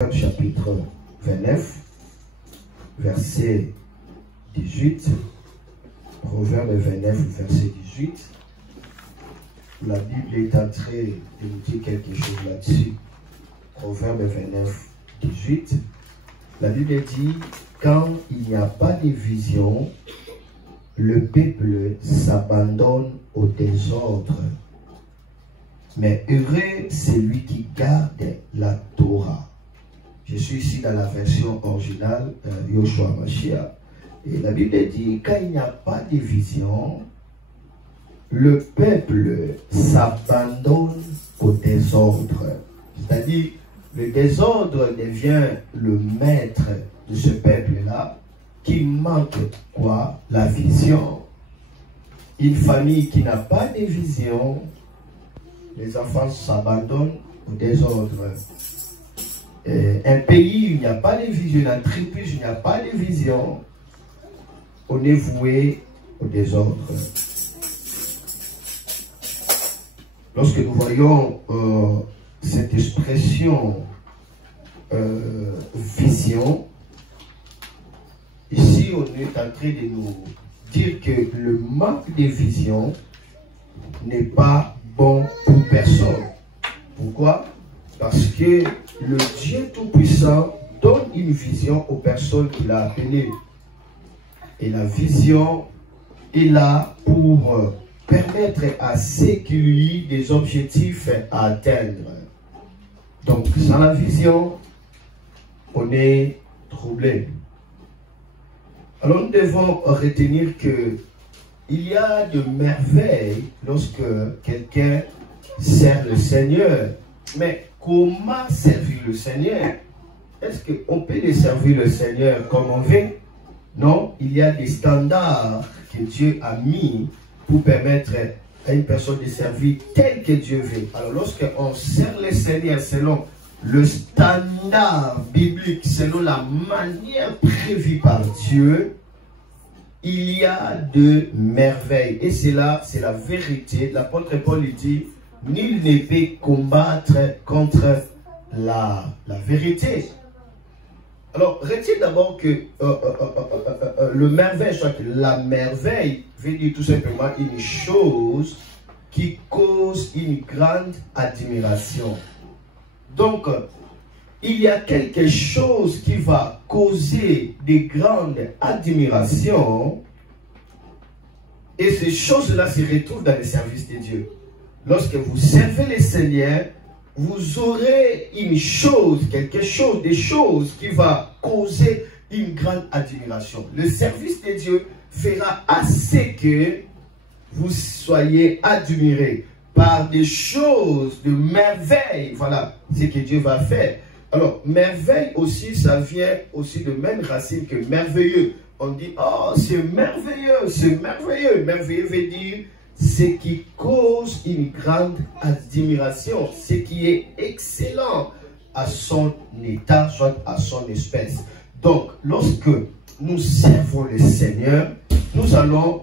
Chapitre 29, verset 18. Proverbe 29, verset 18. La Bible est en train de nous dire quelque chose là-dessus. Proverbe 29, 18. La Bible dit, quand il n'y a pas de vision, le peuple s'abandonne au désordre. Mais heureux celui qui garde la Torah. Je suis ici dans la version originale, Yoshua Mashiach. Et la Bible dit, quand il n'y a pas de vision, le peuple s'abandonne au désordre. C'est-à-dire, le désordre devient le maître de ce peuple-là, qui manque quoi? La vision. Une famille qui n'a pas de vision, les enfants s'abandonnent au désordre. Un pays où il n'y a pas de vision, un tribu où il n'y a pas de vision, on est voué au désordre. Lorsque nous voyons cette expression vision, ici on est en train de nous dire que le manque de vision n'est pas bon pour personne. Pourquoi? Parce que le Dieu Tout-Puissant donne une vision aux personnes qu'il a appelées. Et la vision est là pour permettre à ceux qui lui des objectifs à atteindre. Donc, sans la vision, on est troublé. Alors, nous devons retenir que il y a de merveilles lorsque quelqu'un sert le Seigneur. Mais comment servir le Seigneur? Est-ce qu'on peut le servir le Seigneur comme on veut? Non, il y a des standards que Dieu a mis pour permettre à une personne de servir tel que Dieu veut. Alors lorsqu'on sert le Seigneur selon le standard biblique, selon la manière prévue par Dieu, il y a de merveilles. Et c'est là, c'est la vérité. L'apôtre Paul dit, nul ne peut combattre contre la vérité. Alors, retiens d'abord que le merveille, la merveille veut dire tout simplement une chose qui cause une grande admiration. Donc, il y a quelque chose qui va causer de grandes admirations et ces choses-là se retrouvent dans le service de Dieu. Lorsque vous servez le Seigneur, vous aurez une chose, quelque chose, des choses qui va causer une grande admiration. Le service de Dieu fera assez que vous soyez admirés par des choses de merveille. Voilà ce que Dieu va faire. Alors, merveille aussi, ça vient aussi de même racine que merveilleux. On dit, oh, c'est merveilleux, c'est merveilleux. Merveilleux veut dire ce qui cause une grande admiration, ce qui est excellent à son état, soit à son espèce. Donc, lorsque nous servons le Seigneur, nous allons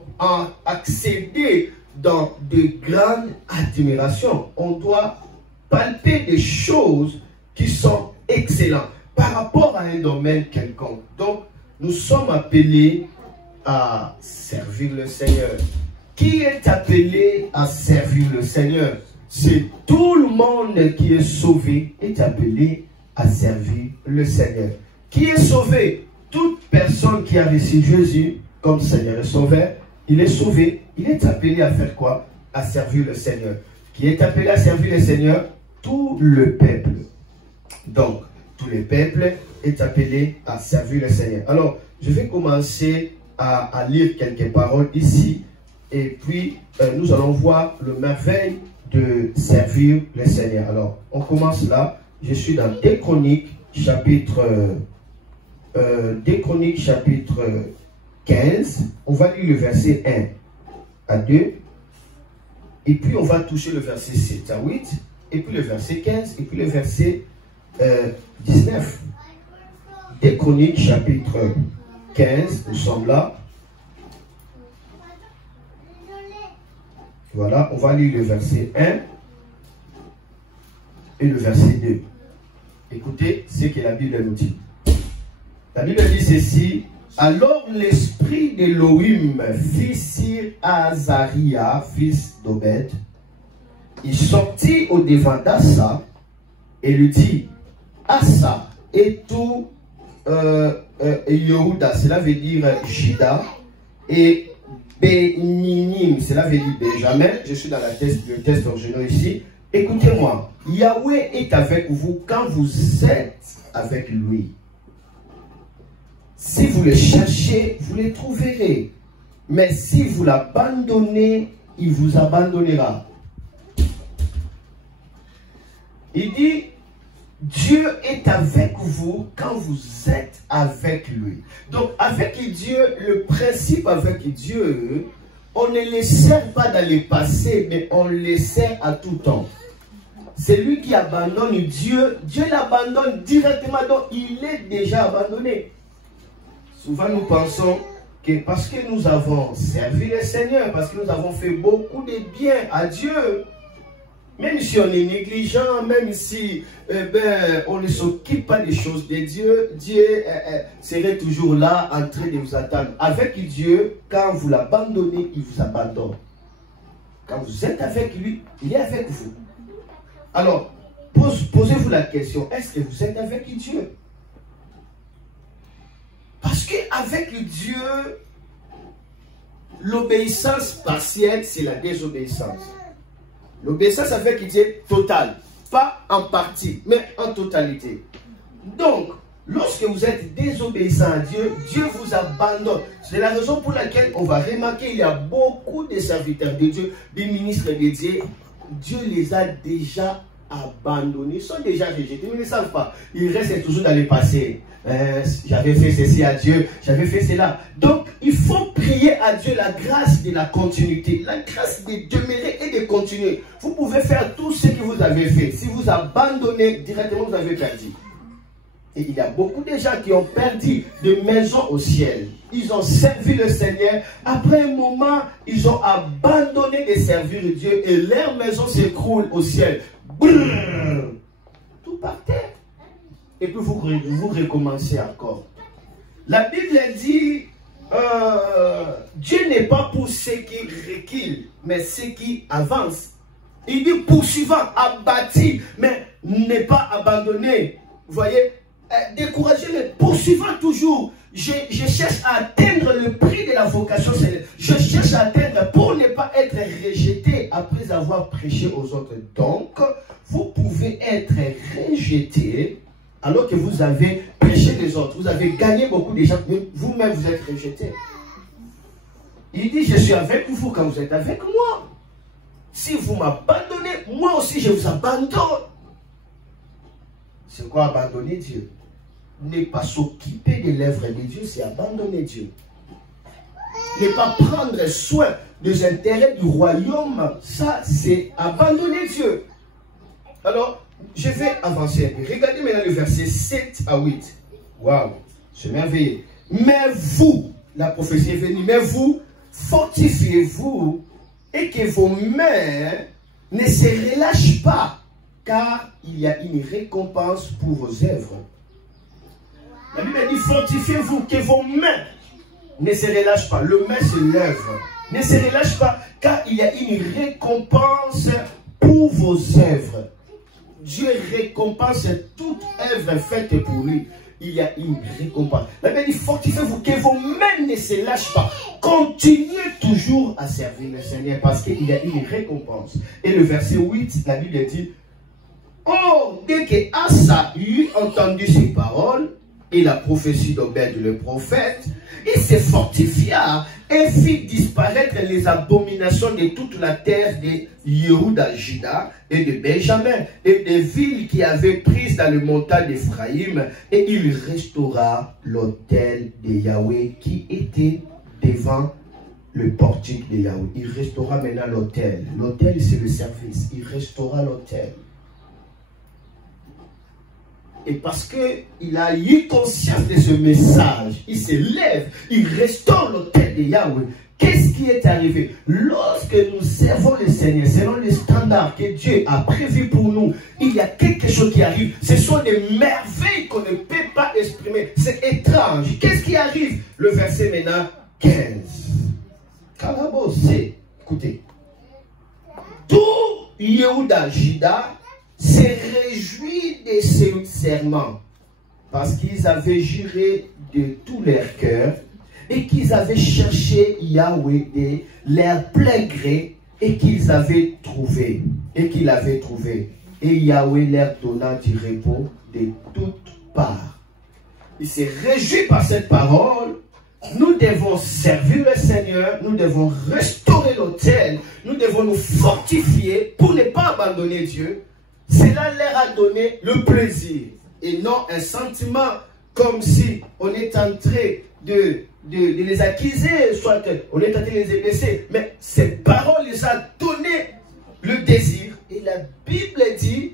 accéder dans de grandes admirations. On doit palper des choses qui sont excellentes par rapport à un domaine quelconque. Donc, nous sommes appelés à servir le Seigneur. Qui est appelé à servir le Seigneur? C'est tout le monde qui est sauvé est appelé à servir le Seigneur. Qui est sauvé? Toute personne qui a reçu Jésus comme Seigneur et Sauveur, il est sauvé. Il est appelé à faire quoi? À servir le Seigneur. Qui est appelé à servir le Seigneur? Tout le peuple. Donc, tout le peuple est appelé à servir le Seigneur. Alors, je vais commencer à lire quelques paroles ici. Et puis, nous allons voir le merveille de servir le Seigneur. Alors, on commence là. Je suis dans 2 Chroniques, chapitre 15. On va lire le verset 1 à 2. Et puis, on va toucher le verset 7 à 8. Et puis, le verset 15. Et puis, le verset 19. 2 Chroniques, chapitre 15. Nous sommes là. Voilà, on va lire le verset 1 et le verset 2. Écoutez ce que la Bible nous dit. La Bible dit ceci. Alors l'esprit d'Élohim fit sur Azaria, fils d'Obed. Il sortit au devant d'Assa et lui dit, Assa et tout Yehuda, cela veut dire Juda, et Béninim, cela veut dire Benjamin. Je suis dans le texte original ici. Écoutez-moi, Yahweh est avec vous quand vous êtes avec lui. Si vous le cherchez, vous le trouverez. Mais si vous l'abandonnez, il vous abandonnera. Il dit, Dieu est avec vous quand vous êtes avec lui. Donc avec Dieu, le principe avec Dieu, on ne le sert pas dans le passé, mais on le sert à tout temps. C'est lui qui abandonne Dieu. Dieu l'abandonne directement, donc il est déjà abandonné. Souvent nous pensons que parce que nous avons servi le Seigneur, parce que nous avons fait beaucoup de bien à Dieu, même si on est négligent, même si on ne s'occupe pas des choses de Dieu, Dieu serait toujours là en train de vous attendre. Avec Dieu, quand vous l'abandonnez, il vous abandonne. Quand vous êtes avec lui, il est avec vous. Alors, posez-vous la question, est-ce que vous êtes avec Dieu? Parce qu'avec Dieu, l'obéissance partielle, c'est la désobéissance. L'obéissance avec Dieu est totale, pas en partie, mais en totalité. Donc, lorsque vous êtes désobéissant à Dieu, Dieu vous abandonne. C'est la raison pour laquelle on va remarquer qu'il y a beaucoup de serviteurs de Dieu, des ministres de Dieu. Dieu les a déjà abandonnés, ils sont déjà rejetés, mais ils ne savent pas. Ils restent toujours dans le passé. J'avais fait ceci à Dieu, j'avais fait cela. Donc, il faut prier à Dieu la grâce de la continuité, la grâce de demeurer et de continuer. Vous pouvez faire tout ce que vous avez fait. Si vous abandonnez, directement, vous avez perdu. Et il y a beaucoup de gens qui ont perdu de maison au ciel. Ils ont servi le Seigneur. Après un moment, ils ont abandonné de servir Dieu et leur maison s'écroule au ciel. Brrr, tout par terre. Et puis vous recommencez encore. La Bible dit, Dieu n'est pas pour ceux qui reculent, mais ceux qui avancent. Il dit poursuivant, abattu, mais n'est pas abandonné. Vous voyez, découragez-le, poursuivant toujours. Je cherche à atteindre le prix de la vocation céleste. Je cherche à atteindre pour ne pas être rejeté après avoir prêché aux autres. Donc, vous pouvez être rejeté alors que vous avez prêché les autres. Vous avez gagné beaucoup de gens, mais vous-même vous êtes rejeté. Il dit, je suis avec vous quand vous êtes avec moi. Si vous m'abandonnez, moi aussi je vous abandonne. C'est quoi abandonner Dieu? Ne pas s'occuper de l'œuvre de Dieu, c'est abandonner Dieu. Ne pas prendre soin des intérêts du royaume, ça c'est abandonner Dieu. Alors, je vais avancer un peu. Regardez maintenant le verset 7 à 8. Waouh, c'est merveilleux. Mais vous, la prophétie est venue, mais vous, fortifiez-vous et que vos mains ne se relâchent pas, car il y a une récompense pour vos œuvres. La Bible dit, fortifiez-vous, que vos mains ne se relâchent pas. Le main, c'est l'œuvre. Ne se relâche pas, car il y a une récompense pour vos œuvres. Dieu récompense toute œuvre faite pour lui. Il y a une récompense. La Bible dit, fortifiez-vous, que vos mains ne se lâchent pas. Continuez toujours à servir le Seigneur, parce qu'il y a une récompense. Et le verset 8, la Bible dit, oh, dès que Asa eut entendu ces paroles, et la prophétie d'Obed le prophète, il se fortifia et fit disparaître les abominations de toute la terre de Yehuda, Juda et de Benjamin et des villes qui avaient prises dans le montagne d'Ephraïm, et il restaura l'autel de Yahweh qui était devant le portique de Yahweh. Il restaura maintenant l'autel. L'autel, c'est le service. Il restaura l'autel. Et parce qu'il a eu conscience de ce message, il se lève, il restaure l'autel de Yahweh. Qu'est-ce qui est arrivé? Lorsque nous servons le Seigneur selon les standards que Dieu a prévus pour nous, il y a quelque chose qui arrive. Ce sont des merveilles qu'on ne peut pas exprimer. C'est étrange. Qu'est-ce qui arrive? Le verset maintenant 15. Kalabosé. Écoutez. Tout Yehuda Juda s'est réjoui de ce serment parce qu'ils avaient juré de tout leur cœur et qu'ils avaient cherché Yahweh de leur plein gré et qu'ils avaient trouvé. Et qu'il avait trouvé. Et Yahweh leur donna du repos de toutes parts. Il s'est réjoui par cette parole. Nous devons servir le Seigneur, nous devons restaurer l'autel, nous devons nous fortifier pour ne pas abandonner Dieu. Cela leur a donné le plaisir et non un sentiment comme si on est en train de les accuser, soit on est en train de les blesser. Mais cette parole les a donné le désir. Et la Bible dit,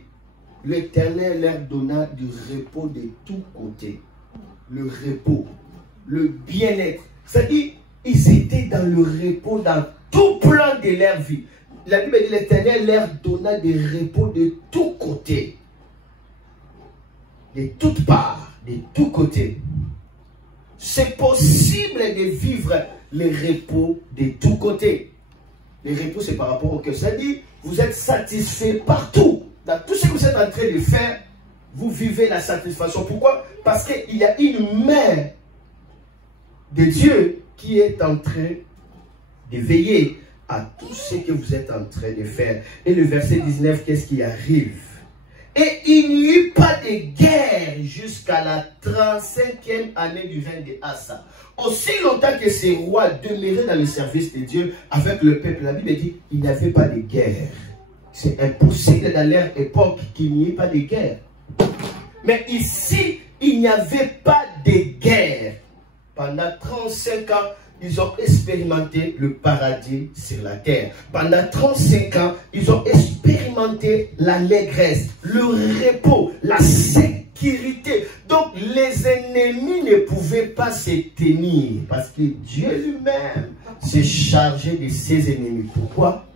l'Éternel leur donna du repos de tous côtés. Le repos, le bien-être. C'est-à-dire, ils étaient dans le repos dans tout plan de leur vie. La Bible dit, l'Éternel leur donna des repos de tous côtés. De toutes parts, de tous côtés. C'est possible de vivre le repos de tous côtés. Le repos, c'est par rapport au cœur. C'est-à-dire, vous êtes satisfait partout. Dans tout ce que vous êtes en train de faire, vous vivez la satisfaction. Pourquoi? Parce qu'il y a une main de Dieu qui est en train de veiller à tout ce que vous êtes en train de faire. Et le verset 19, qu'est-ce qui arrive? Et il n'y eut pas de guerre jusqu'à la 35e année du règne de Asa. Aussi longtemps que ces rois demeuraient dans le service de Dieu avec le peuple, la Bible dit qu'il n'y avait pas de guerre. C'est impossible dans leur époque qu'il n'y ait pas de guerre. Mais ici, il n'y avait pas de guerre. Pendant 35 ans, ils ont expérimenté le paradis sur la terre. Pendant 35 ans, ils ont expérimenté l'allégresse, le repos, la sécurité. Donc, les ennemis ne pouvaient pas se tenir parce que Dieu lui-même s'est chargé de ses ennemis. Pourquoi?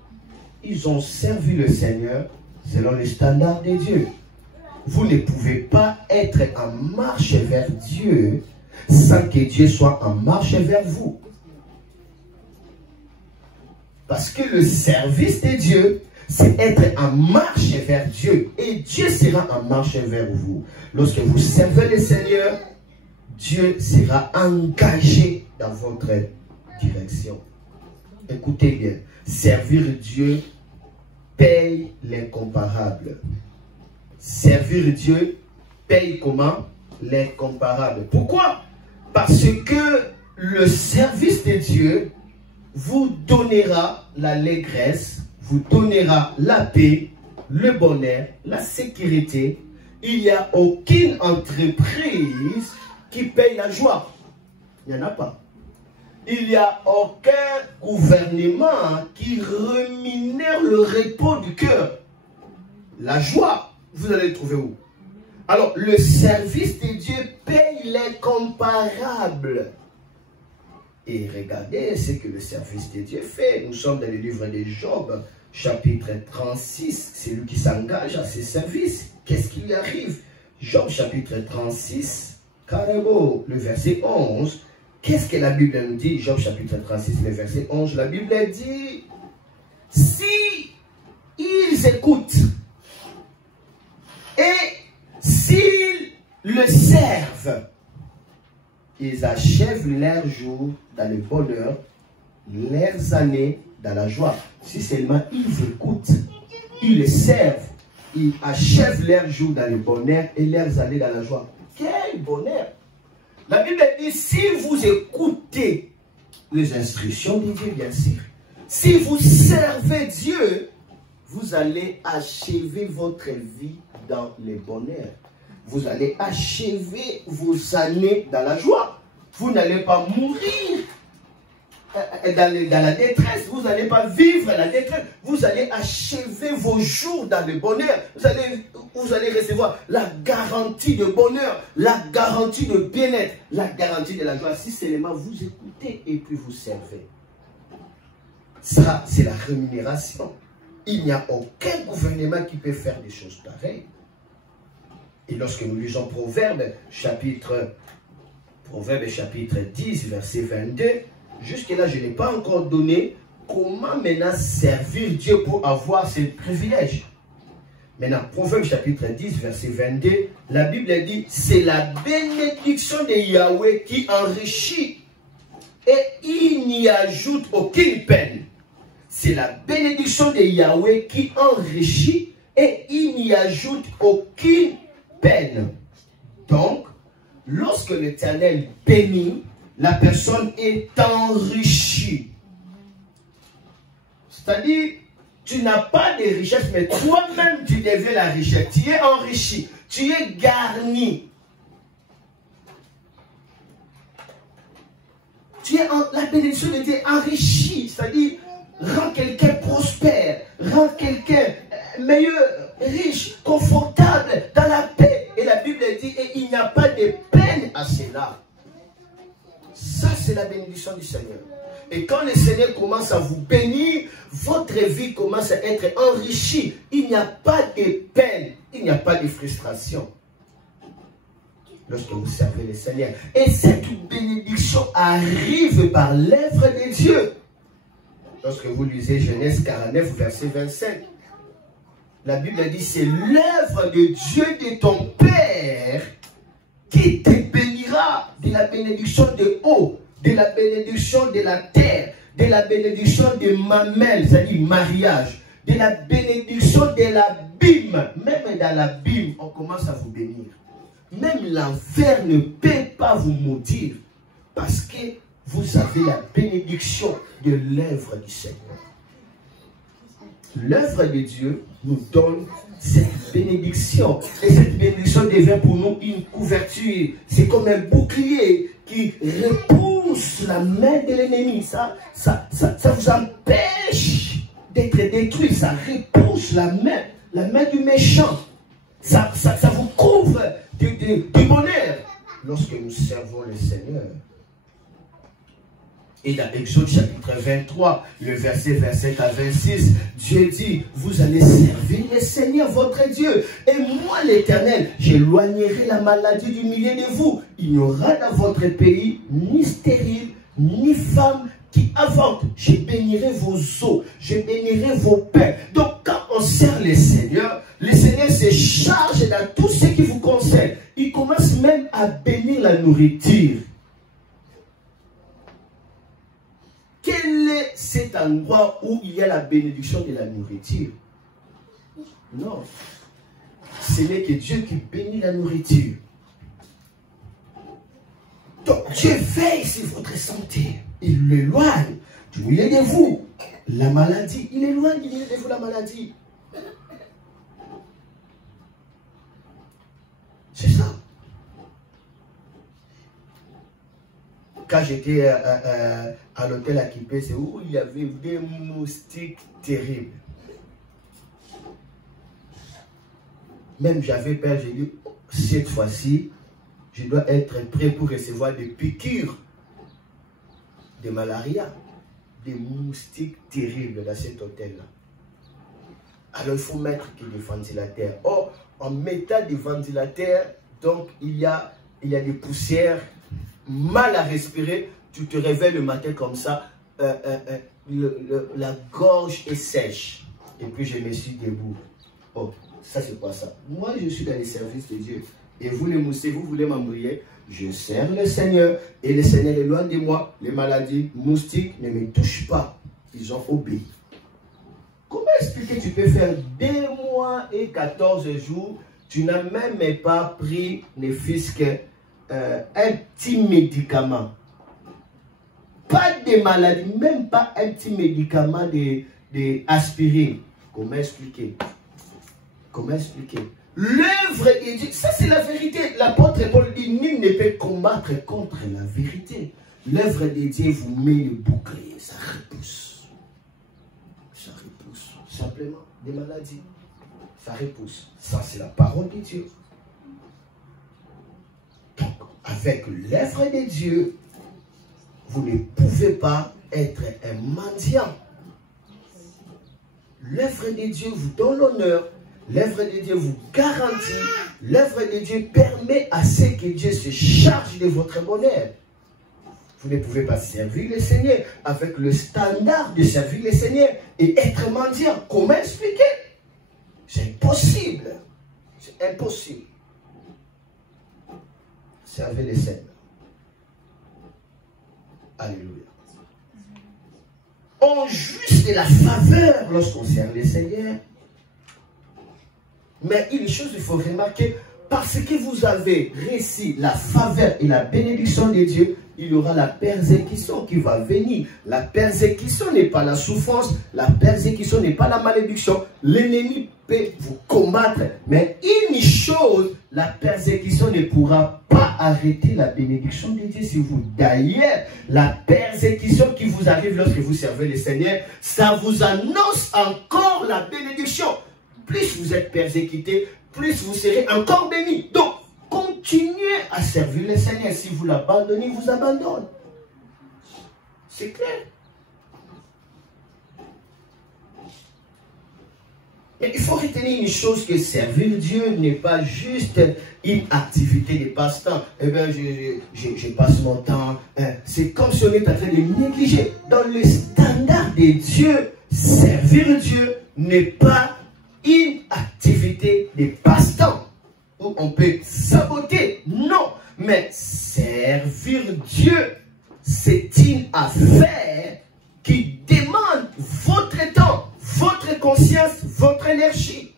Ils ont servi le Seigneur selon les standards de Dieu. Vous ne pouvez pas être en marche vers Dieu sans que Dieu soit en marche vers vous. Parce que le service de Dieu, c'est être en marche vers Dieu. Et Dieu sera en marche vers vous. Lorsque vous servez le Seigneur, Dieu sera engagé dans votre direction. Écoutez bien, servir Dieu paye l'incomparable. Servir Dieu paye comment? L'incomparable. Pourquoi? Parce que le service de Dieu vous donnera l'allégresse, vous donnera la paix, le bonheur, la sécurité. Il n'y a aucune entreprise qui paye la joie. Il n'y en a pas. Il n'y a aucun gouvernement qui rémunère le repos du cœur. La joie, vous allez le trouver où? Alors, le service de Dieu paye l'incomparable. Et regardez ce que le service de Dieu fait. Nous sommes dans le livre de Job, chapitre 36. C'est lui qui s'engage à ce service. Qu'est-ce qui lui arrive? Job, chapitre 36, carrément, le verset 11. Qu'est-ce que la Bible nous dit? Job, chapitre 36, le verset 11. La Bible dit, si ils écoutent et s'ils le servent, ils achèvent leurs jours dans le bonheur, leurs années dans la joie. Si seulement ils écoutent, ils le servent, ils achèvent leurs jours dans le bonheur et leurs années dans la joie. Quel bonheur! La Bible dit, si vous écoutez les instructions de Dieu, bien sûr, si vous servez Dieu, vous allez achever votre vie dans le bonheur. Vous allez achever vos années dans la joie. Vous n'allez pas mourir dans la détresse. Vous n'allez pas vivre la détresse. Vous allez achever vos jours dans le bonheur. Vous allez recevoir la garantie de bonheur, la garantie de bien-être, la garantie de la joie. Si seulement vous écoutez et puis vous servez. Ça, c'est la rémunération. Il n'y a aucun gouvernement qui peut faire des choses pareilles. Et lorsque nous lisons Proverbes chapitre 10, verset 22, jusque-là, je n'ai pas encore donné comment maintenant servir Dieu pour avoir ces privilèges. Maintenant, Proverbes chapitre 10, verset 22, la Bible dit, c'est la bénédiction de Yahweh qui enrichit et il n'y ajoute aucune peine. C'est la bénédiction de Yahweh qui enrichit et il n'y ajoute aucune peine. Donc, lorsque l'Éternel bénit, la personne est enrichie. C'est-à-dire, tu n'as pas de richesse, mais toi-même tu deviens la richesse. Tu es enrichi, tu es garni. Tu es la bénédiction de Dieu enrichi, c'est-à-dire, rend quelqu'un prospère, rend quelqu'un meilleur, riche, confortable, dans la paix. Et la Bible dit, et il n'y a pas de peine à cela. Ça, c'est la bénédiction du Seigneur. Et quand le Seigneur commence à vous bénir, votre vie commence à être enrichie. Il n'y a pas de peine, il n'y a pas de frustration. Lorsque vous servez le Seigneur. Et cette bénédiction arrive par l'œuvre de Dieu. Lorsque vous lisez Genèse 49, verset 25, la Bible dit, c'est l'œuvre de Dieu de ton Père qui te bénira de la bénédiction de haut, de la bénédiction de la terre, de la bénédiction de mamelle, c'est-à-dire mariage, de la bénédiction de l'abîme. Même dans l'abîme, on commence à vous bénir. Même l'enfer ne peut pas vous maudire parce que vous avez la bénédiction de l'œuvre du Seigneur. L'œuvre de Dieu nous donne cette bénédiction. Et cette bénédiction devient pour nous une couverture. C'est comme un bouclier qui repousse la main de l'ennemi. Ça vous empêche d'être détruit. Ça repousse la main du méchant. Ça vous couvre du bonheur lorsque nous servons le Seigneur. Et dans Exode chapitre 23, le verset 25 à 26, Dieu dit, vous allez servir le Seigneur votre Dieu. Et moi l'Éternel, j'éloignerai la maladie du milieu de vous. Il n'y aura dans votre pays ni stérile, ni femme qui avante. Je bénirai vos eaux, je bénirai vos pains. Donc quand on sert le Seigneur se charge dans tout ce qui vous concerne. Il commence même à bénir la nourriture. Quel est cet endroit où il y a la bénédiction de la nourriture? Non. Ce n'est que Dieu qui bénit la nourriture. Donc Dieu veille sur votre santé. Il l'éloigne du milieu de vous. La maladie, il éloigne du milieu de vous la maladie. C'est ça. Quand j'étais à l'hôtel à Kipé, c'est où il y avait des moustiques terribles. Même j'avais peur, j'ai dit, cette fois-ci, je dois être prêt pour recevoir des piqûres de malaria, des moustiques terribles dans cet hôtel-là. Alors il faut mettre des ventilateurs. Or, en mettant des ventilateurs, donc il y a des poussières, mal à respirer, tu te réveilles le matin comme ça, la gorge est sèche. Et puis je me suis debout. Oh, ça c'est quoi ça? Moi je suis dans les services de Dieu. Et vous les moussez, vous voulez m'embrouiller? Je sers le Seigneur et le Seigneur est loin de moi. Les maladies, moustiques ne me touchent pas. Ils ont obéi. Comment expliquer? Tu peux faire 2 mois et 14 jours, tu n'as même pas pris ne fût-ce qu'un petit médicament. Pas de maladie, même pas un petit médicament d'aspirine. Comment expliquer? Comment expliquer? L'œuvre de Dieu, ça c'est la vérité. L'apôtre Paul dit, nul ne peut combattre contre la vérité. L'œuvre de Dieu vous met le bouclier, ça repousse. Ça repousse. Simplement des maladies. Ça repousse. Ça c'est la parole de Dieu. Donc, avec l'œuvre de Dieu, vous ne pouvez pas être un mendiant. l'œuvre de Dieu vous donne l'honneur, l'œuvre de Dieu vous garantit, l'œuvre de Dieu permet à ce que Dieu se charge de votre bonheur. Vous ne pouvez pas servir le Seigneur avec le standard de servir le Seigneur et être mendiant. Comment expliquer? C'est impossible. C'est impossible. Servez le Seigneur. Alléluia. On jouit de la faveur lorsqu'on sert le Seigneur. Mais une chose, il faut remarquer, parce que vous avez reçu la faveur et la bénédiction de Dieu, il y aura la persécution qui va venir. La persécution n'est pas la souffrance, la persécution n'est pas la malédiction. L'ennemi peut vous combattre, mais une chose, la persécution ne pourra pas arrêter la bénédiction de Dieu sur vous. D'ailleurs, la persécution qui vous arrive lorsque vous servez le Seigneur, ça vous annonce encore la bénédiction. Plus vous êtes persécuté, plus vous serez encore béni. Donc, continuez à servir le Seigneur. Si vous l'abandonnez, il vous abandonne. C'est clair. Mais il faut retenir une chose, que servir Dieu n'est pas juste une activité de passe-temps. Eh bien, je passe mon temps. C'est comme si on était en train de négliger. Dans le standard de Dieu, servir Dieu n'est pas une activité de passe-temps où on peut saboter. Non, mais servir Dieu, c'est une affaire qui demande votre temps, votre conscience, votre énergie.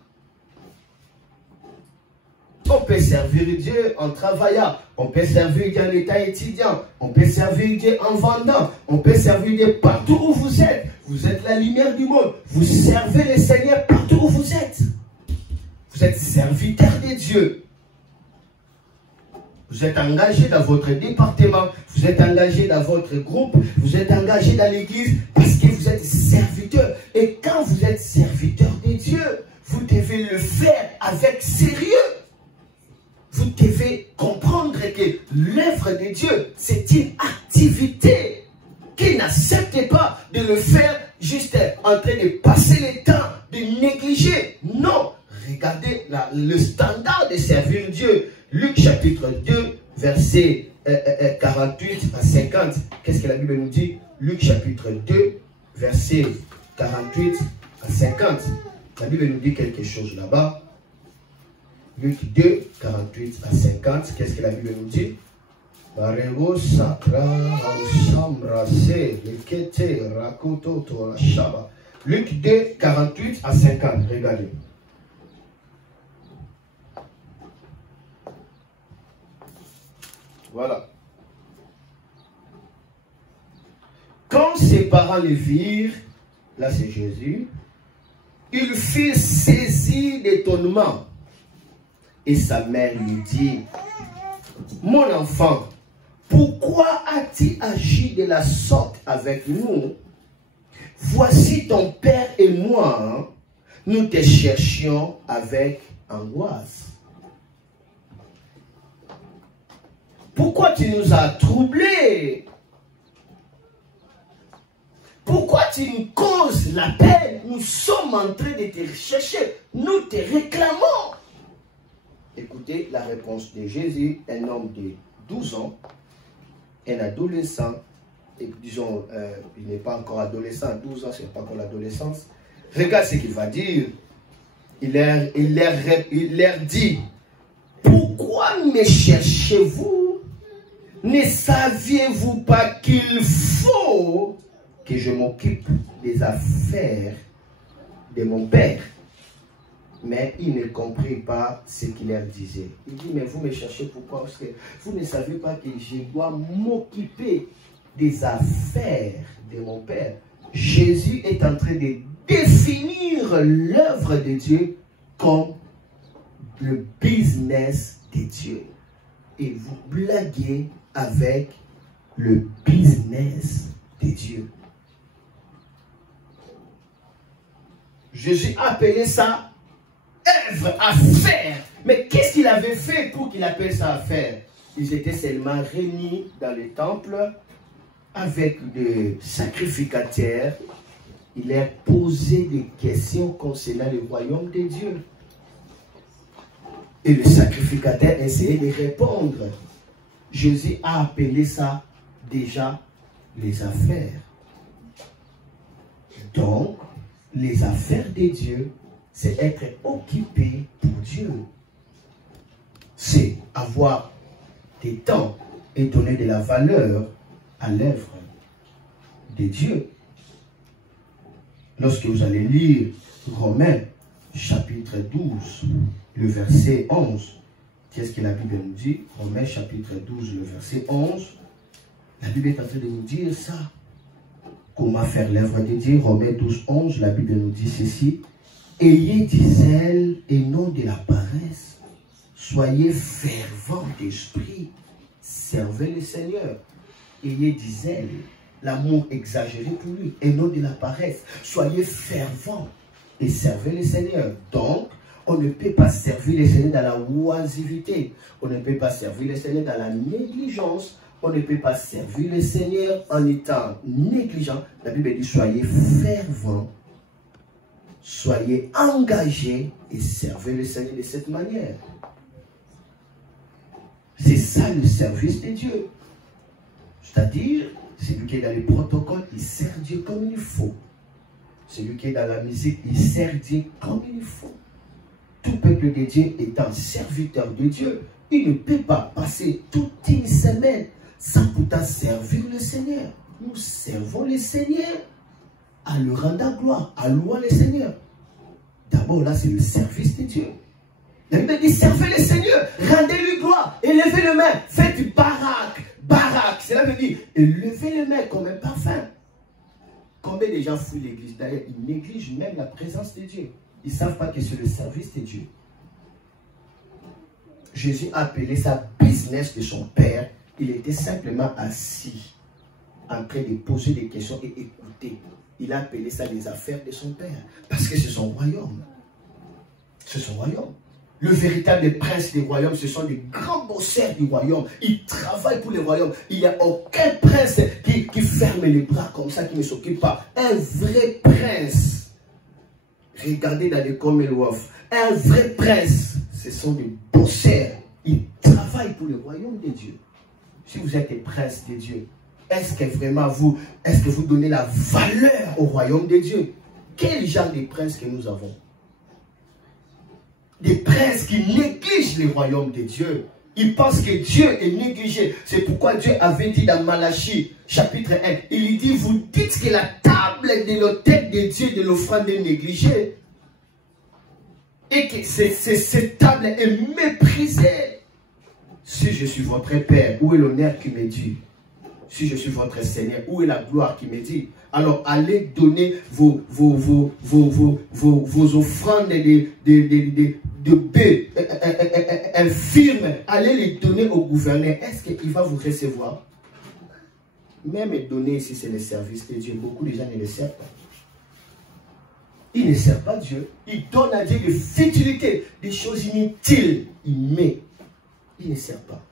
On peut servir Dieu en travaillant, on peut servir Dieu en état étudiant, on peut servir Dieu en vendant, on peut servir Dieu partout où vous êtes. Vous êtes la lumière du monde. Vous servez le Seigneur partout où vous êtes. Vous êtes serviteur de Dieu. Vous êtes engagé dans votre département, vous êtes engagé dans votre groupe, vous êtes engagé dans l'église parce que vous êtes serviteur. Et quand vous êtes serviteur de Dieu, vous devez le faire avec sérieux. Vous devez comprendre que l'œuvre de Dieu, c'est une activité qui n'accepte pas de le faire juste en train de passer le temps, de négliger. Non, regardez le standard de servir Dieu. Luc chapitre 2, verset 48 à 50. Qu'est-ce que la Bible nous dit? Luc chapitre 2, verset 48 à 50. La Bible nous dit quelque chose là-bas. Luc 2, 48 à 50. Qu'est-ce que la Bible nous dit? Luc 2, 48 à 50. Regardez. Voilà. Quand ses parents le virent, là c'est Jésus, il fut saisi d'étonnement. Et sa mère lui dit, mon enfant, pourquoi as-tu agi de la sorte avec nous? Voici ton père et moi, nous te cherchions avec angoisse. Pourquoi tu nous as troublés? Pourquoi tu nous causes la peine? Nous sommes en train de te rechercher. Nous te réclamons. Écoutez la réponse de Jésus, un homme de 12 ans, un adolescent, et disons, il n'est pas encore adolescent, 12 ans, ce n'est pas encore l'adolescence. Regarde ce qu'il va dire. Il leur dit, pourquoi me cherchez-vous? Ne saviez-vous pas qu'il faut que je m'occupe des affaires de mon père? Mais il ne comprit pas ce qu'il leur disait. Il dit, mais vous me cherchez pourquoi? Parce que vous ne savez pas que je dois m'occuper des affaires de mon père. Jésus est en train de définir l'œuvre de Dieu comme le business de Dieu. Et vous blaguez avec le business de Dieu. Jésus appelait ça œuvre à faire. Mais qu'est-ce qu'il avait fait pour qu'il appelle ça à faire? Ils étaient seulement réunis dans le temple avec des sacrificateurs. il leur posait des questions concernant le royaume de Dieu. Et le sacrificateur essayait de répondre. Jésus a appelé ça déjà les affaires. Donc, les affaires de Dieu, c'est être occupé pour Dieu. C'est avoir des temps et donner de la valeur à l'œuvre de Dieu. Lorsque vous allez lire Romains chapitre 12, le verset 11, qu'est-ce que la Bible nous dit? Romains chapitre 12, le verset 11, la Bible est en train de nous dire ça. Comment faire l'œuvre de Dieu? Romains 12, 11, la Bible nous dit ceci. Ayez du zèle et non de la paresse. Soyez fervents d'esprit. Servez le Seigneur. Ayez du zèle, l'amour exagéré pour lui, et non de la paresse. Soyez fervents et servez le Seigneur. Donc, on ne peut pas servir le Seigneur dans la oisivité. On ne peut pas servir le Seigneur dans la négligence. On ne peut pas servir le Seigneur en étant négligent. La Bible dit, soyez fervents, soyez engagés et servez le Seigneur de cette manière. C'est ça le service de Dieu. C'est-à-dire, celui qui est dans les protocoles, il sert Dieu comme il faut. Celui qui est dans la musique, il sert Dieu comme il faut. Tout peuple de Dieu étant serviteur de Dieu, il ne peut pas passer toute une semaine sans pourtant servir le Seigneur. Nous servons le Seigneur à le rendre gloire, à louer le Seigneur. D'abord, là, c'est le service de Dieu. La Bible dit, servez le Seigneur, rendez-lui gloire, élevez les mains, faites du barak. Barak, cela veut dire, élevez les mains comme un parfum. Combien de gens fouillent l'église? D'ailleurs, ils négligent même la présence de Dieu. Ils ne savent pas que c'est le service de Dieu. Jésus a appelé ça business de son Père. Il était simplement assis, en train de poser des questions et écouter. Il a appelé ça les affaires de son Père. Parce que c'est son royaume. C'est son royaume. Le véritable prince des royaumes, ce sont les grands bosseurs du royaume. Ils travaillent pour le royaume. Il n'y a aucun prince qui ferme les bras comme ça, qui ne s'occupe pas. Un vrai prince. Regardez dans les Commonwealth. Un vrai prince, ce sont des bosseurs. Ils travaillent pour le royaume de Dieu. Si vous êtes des princes de Dieu, est-ce que vraiment vous donnez la valeur au royaume de Dieu? Quel genre de prince que nous avons? Des princes qui négligent le royaume de Dieu. Ils pensent que Dieu est négligé. C'est pourquoi Dieu avait dit dans Malachie, chapitre 1, il lui dit, vous dites que la table de l'autel de Dieu de l'offrande est négligée. Et que cette table est méprisée. Si je suis votre Père, où est l'honneur qui m'est dû? Si je suis votre Seigneur, où est la gloire qui m'est due? Alors allez donner vos offrandes de bœufs infirmes. Allez les donner au gouverneur. Est-ce qu'il va vous recevoir? Même donner ici, c'est le service de Dieu. Beaucoup de gens ne le servent pas. Ils ne servent pas Dieu. Ils donnent à Dieu des futilités, des choses inutiles. Ils ne servent pas.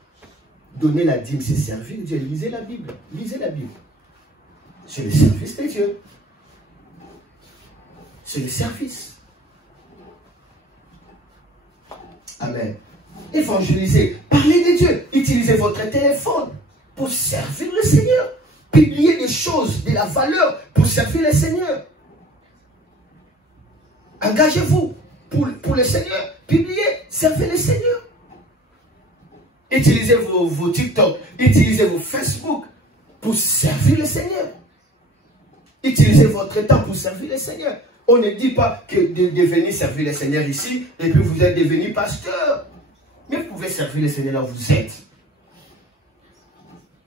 Donner la dîme, c'est servir Dieu. Lisez la Bible. Lisez la Bible. C'est le service de Dieu. C'est le service. Amen. Évangélisez. Parlez de Dieu. Utilisez votre téléphone pour servir le Seigneur. Publiez des choses, de la valeur pour servir le Seigneur. Engagez-vous pour le Seigneur. Publiez, servez le Seigneur. Utilisez vos TikTok, utilisez vos Facebook pour servir le Seigneur. Utilisez votre temps pour servir le Seigneur. On ne dit pas que de venir servir le Seigneur ici et puis vous êtes devenu pasteur. Mais vous pouvez servir le Seigneur là où vous êtes.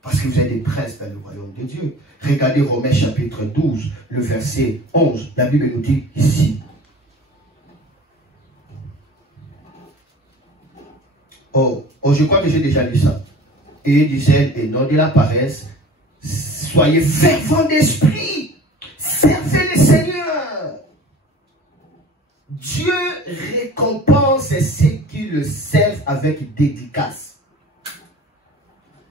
Parce que vous êtes des princes dans le royaume de Dieu. Regardez Romains chapitre 12, le verset 11. La Bible nous dit ici. Oh, je crois que j'ai déjà lu ça. Et du zèle et non de la paresse. Soyez fervents d'esprit. Servez le Seigneur. Dieu récompense ceux qui le servent avec dédicace.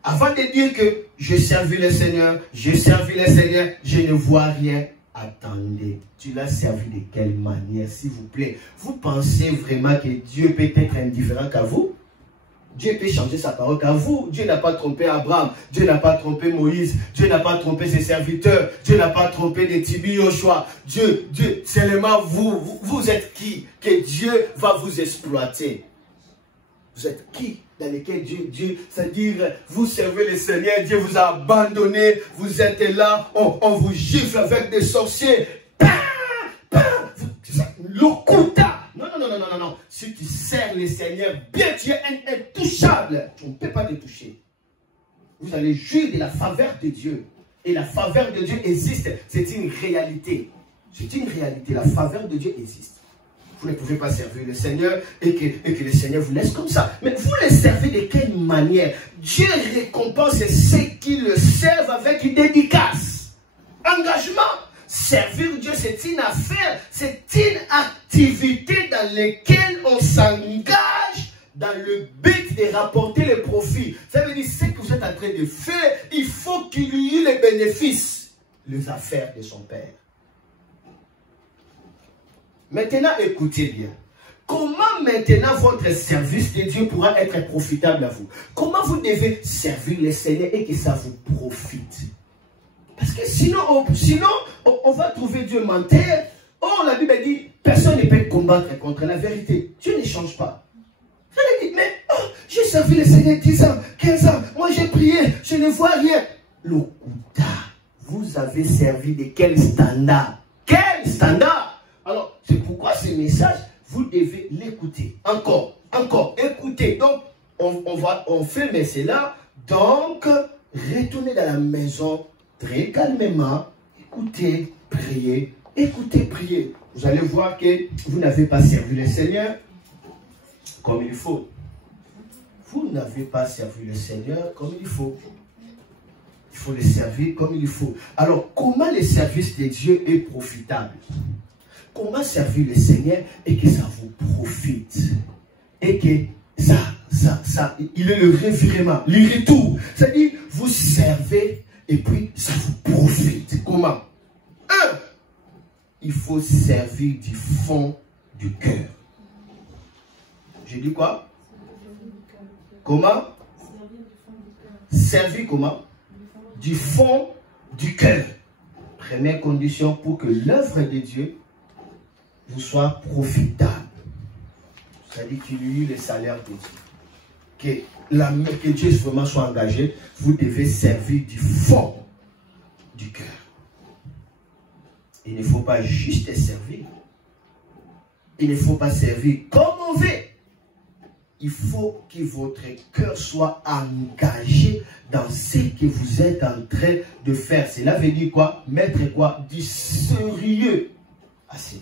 Avant de dire que je servis le Seigneur, je servis le Seigneur, je ne vois rien. Attendez, tu l'as servi de quelle manière, s'il vous plaît? Vous pensez vraiment que Dieu peut être indifférent qu'à vous? Dieu peut changer sa parole qu'à vous. Dieu n'a pas trompé Abraham, Dieu n'a pas trompé Moïse, Dieu n'a pas trompé ses serviteurs, Dieu n'a pas trompé des Tibi Yoshua. Dieu, seulement vous êtes qui? Que Dieu va vous exploiter. Vous êtes qui dans lesquels Dieu, c'est-à-dire vous servez le Seigneur, Dieu vous a abandonné, vous êtes là, on vous gifle avec des sorciers. L'okuta. Non. Si tu sers le Seigneur, bien tu es intouchable. Tu ne peux pas te toucher. Vous allez jouir de la faveur de Dieu. Et la faveur de Dieu existe. C'est une réalité. C'est une réalité. La faveur de Dieu existe. Vous ne pouvez pas servir le Seigneur et que le Seigneur vous laisse comme ça. Mais vous le servez de quelle manière? Dieu récompense ceux qui le servent avec une dédicace. Engagement. Servir Dieu, c'est une affaire, c'est une activité dans laquelle on s'engage dans le but de rapporter les profits. Ça veut dire ce que vous êtes en train de faire, il faut qu'il y ait les bénéfices, les affaires de son Père. Maintenant, écoutez bien. Comment maintenant votre service de Dieu pourra être profitable à vous? Comment vous devez servir le Seigneur et que ça vous profite? Parce que sinon, on va trouver Dieu menteur. Oh, la Bible dit, personne ne peut combattre contre la vérité. Dieu ne change pas. Je lui dis, mais j'ai servi le Seigneur 10 ans, 15 ans. Moi, j'ai prié, je ne vois rien. L'Okuta, vous avez servi de quel standard? Quel standard? Alors, c'est pourquoi ce message, vous devez l'écouter. Encore, écoutez. Donc, on fait mais cela. Donc, retournez dans la maison très calmement, écoutez, priez, priez. Vous allez voir que vous n'avez pas servi le Seigneur comme il faut. Vous n'avez pas servi le Seigneur comme il faut. Il faut le servir comme il faut. Alors, comment le service de Dieu est profitable? Comment servir le Seigneur et que ça vous profite? Et que il est le revirement, le retour. C'est-à-dire, vous servez et puis, ça vous profite. Comment? Il faut servir du fond du cœur. J'ai dit quoi? Comment? Servir comment? Du fond du cœur. Première condition pour que l'œuvre de Dieu vous soit profitable. C'est-à-dire qu'il y ait le salaire de Dieu. Que Dieu vraiment soit engagé, vous devez servir du fond du cœur. Il ne faut pas juste servir. Il ne faut pas servir comme on veut. Il faut que votre cœur soit engagé dans ce que vous êtes en train de faire. Cela veut dire quoi? Mettre quoi? Du sérieux à cela.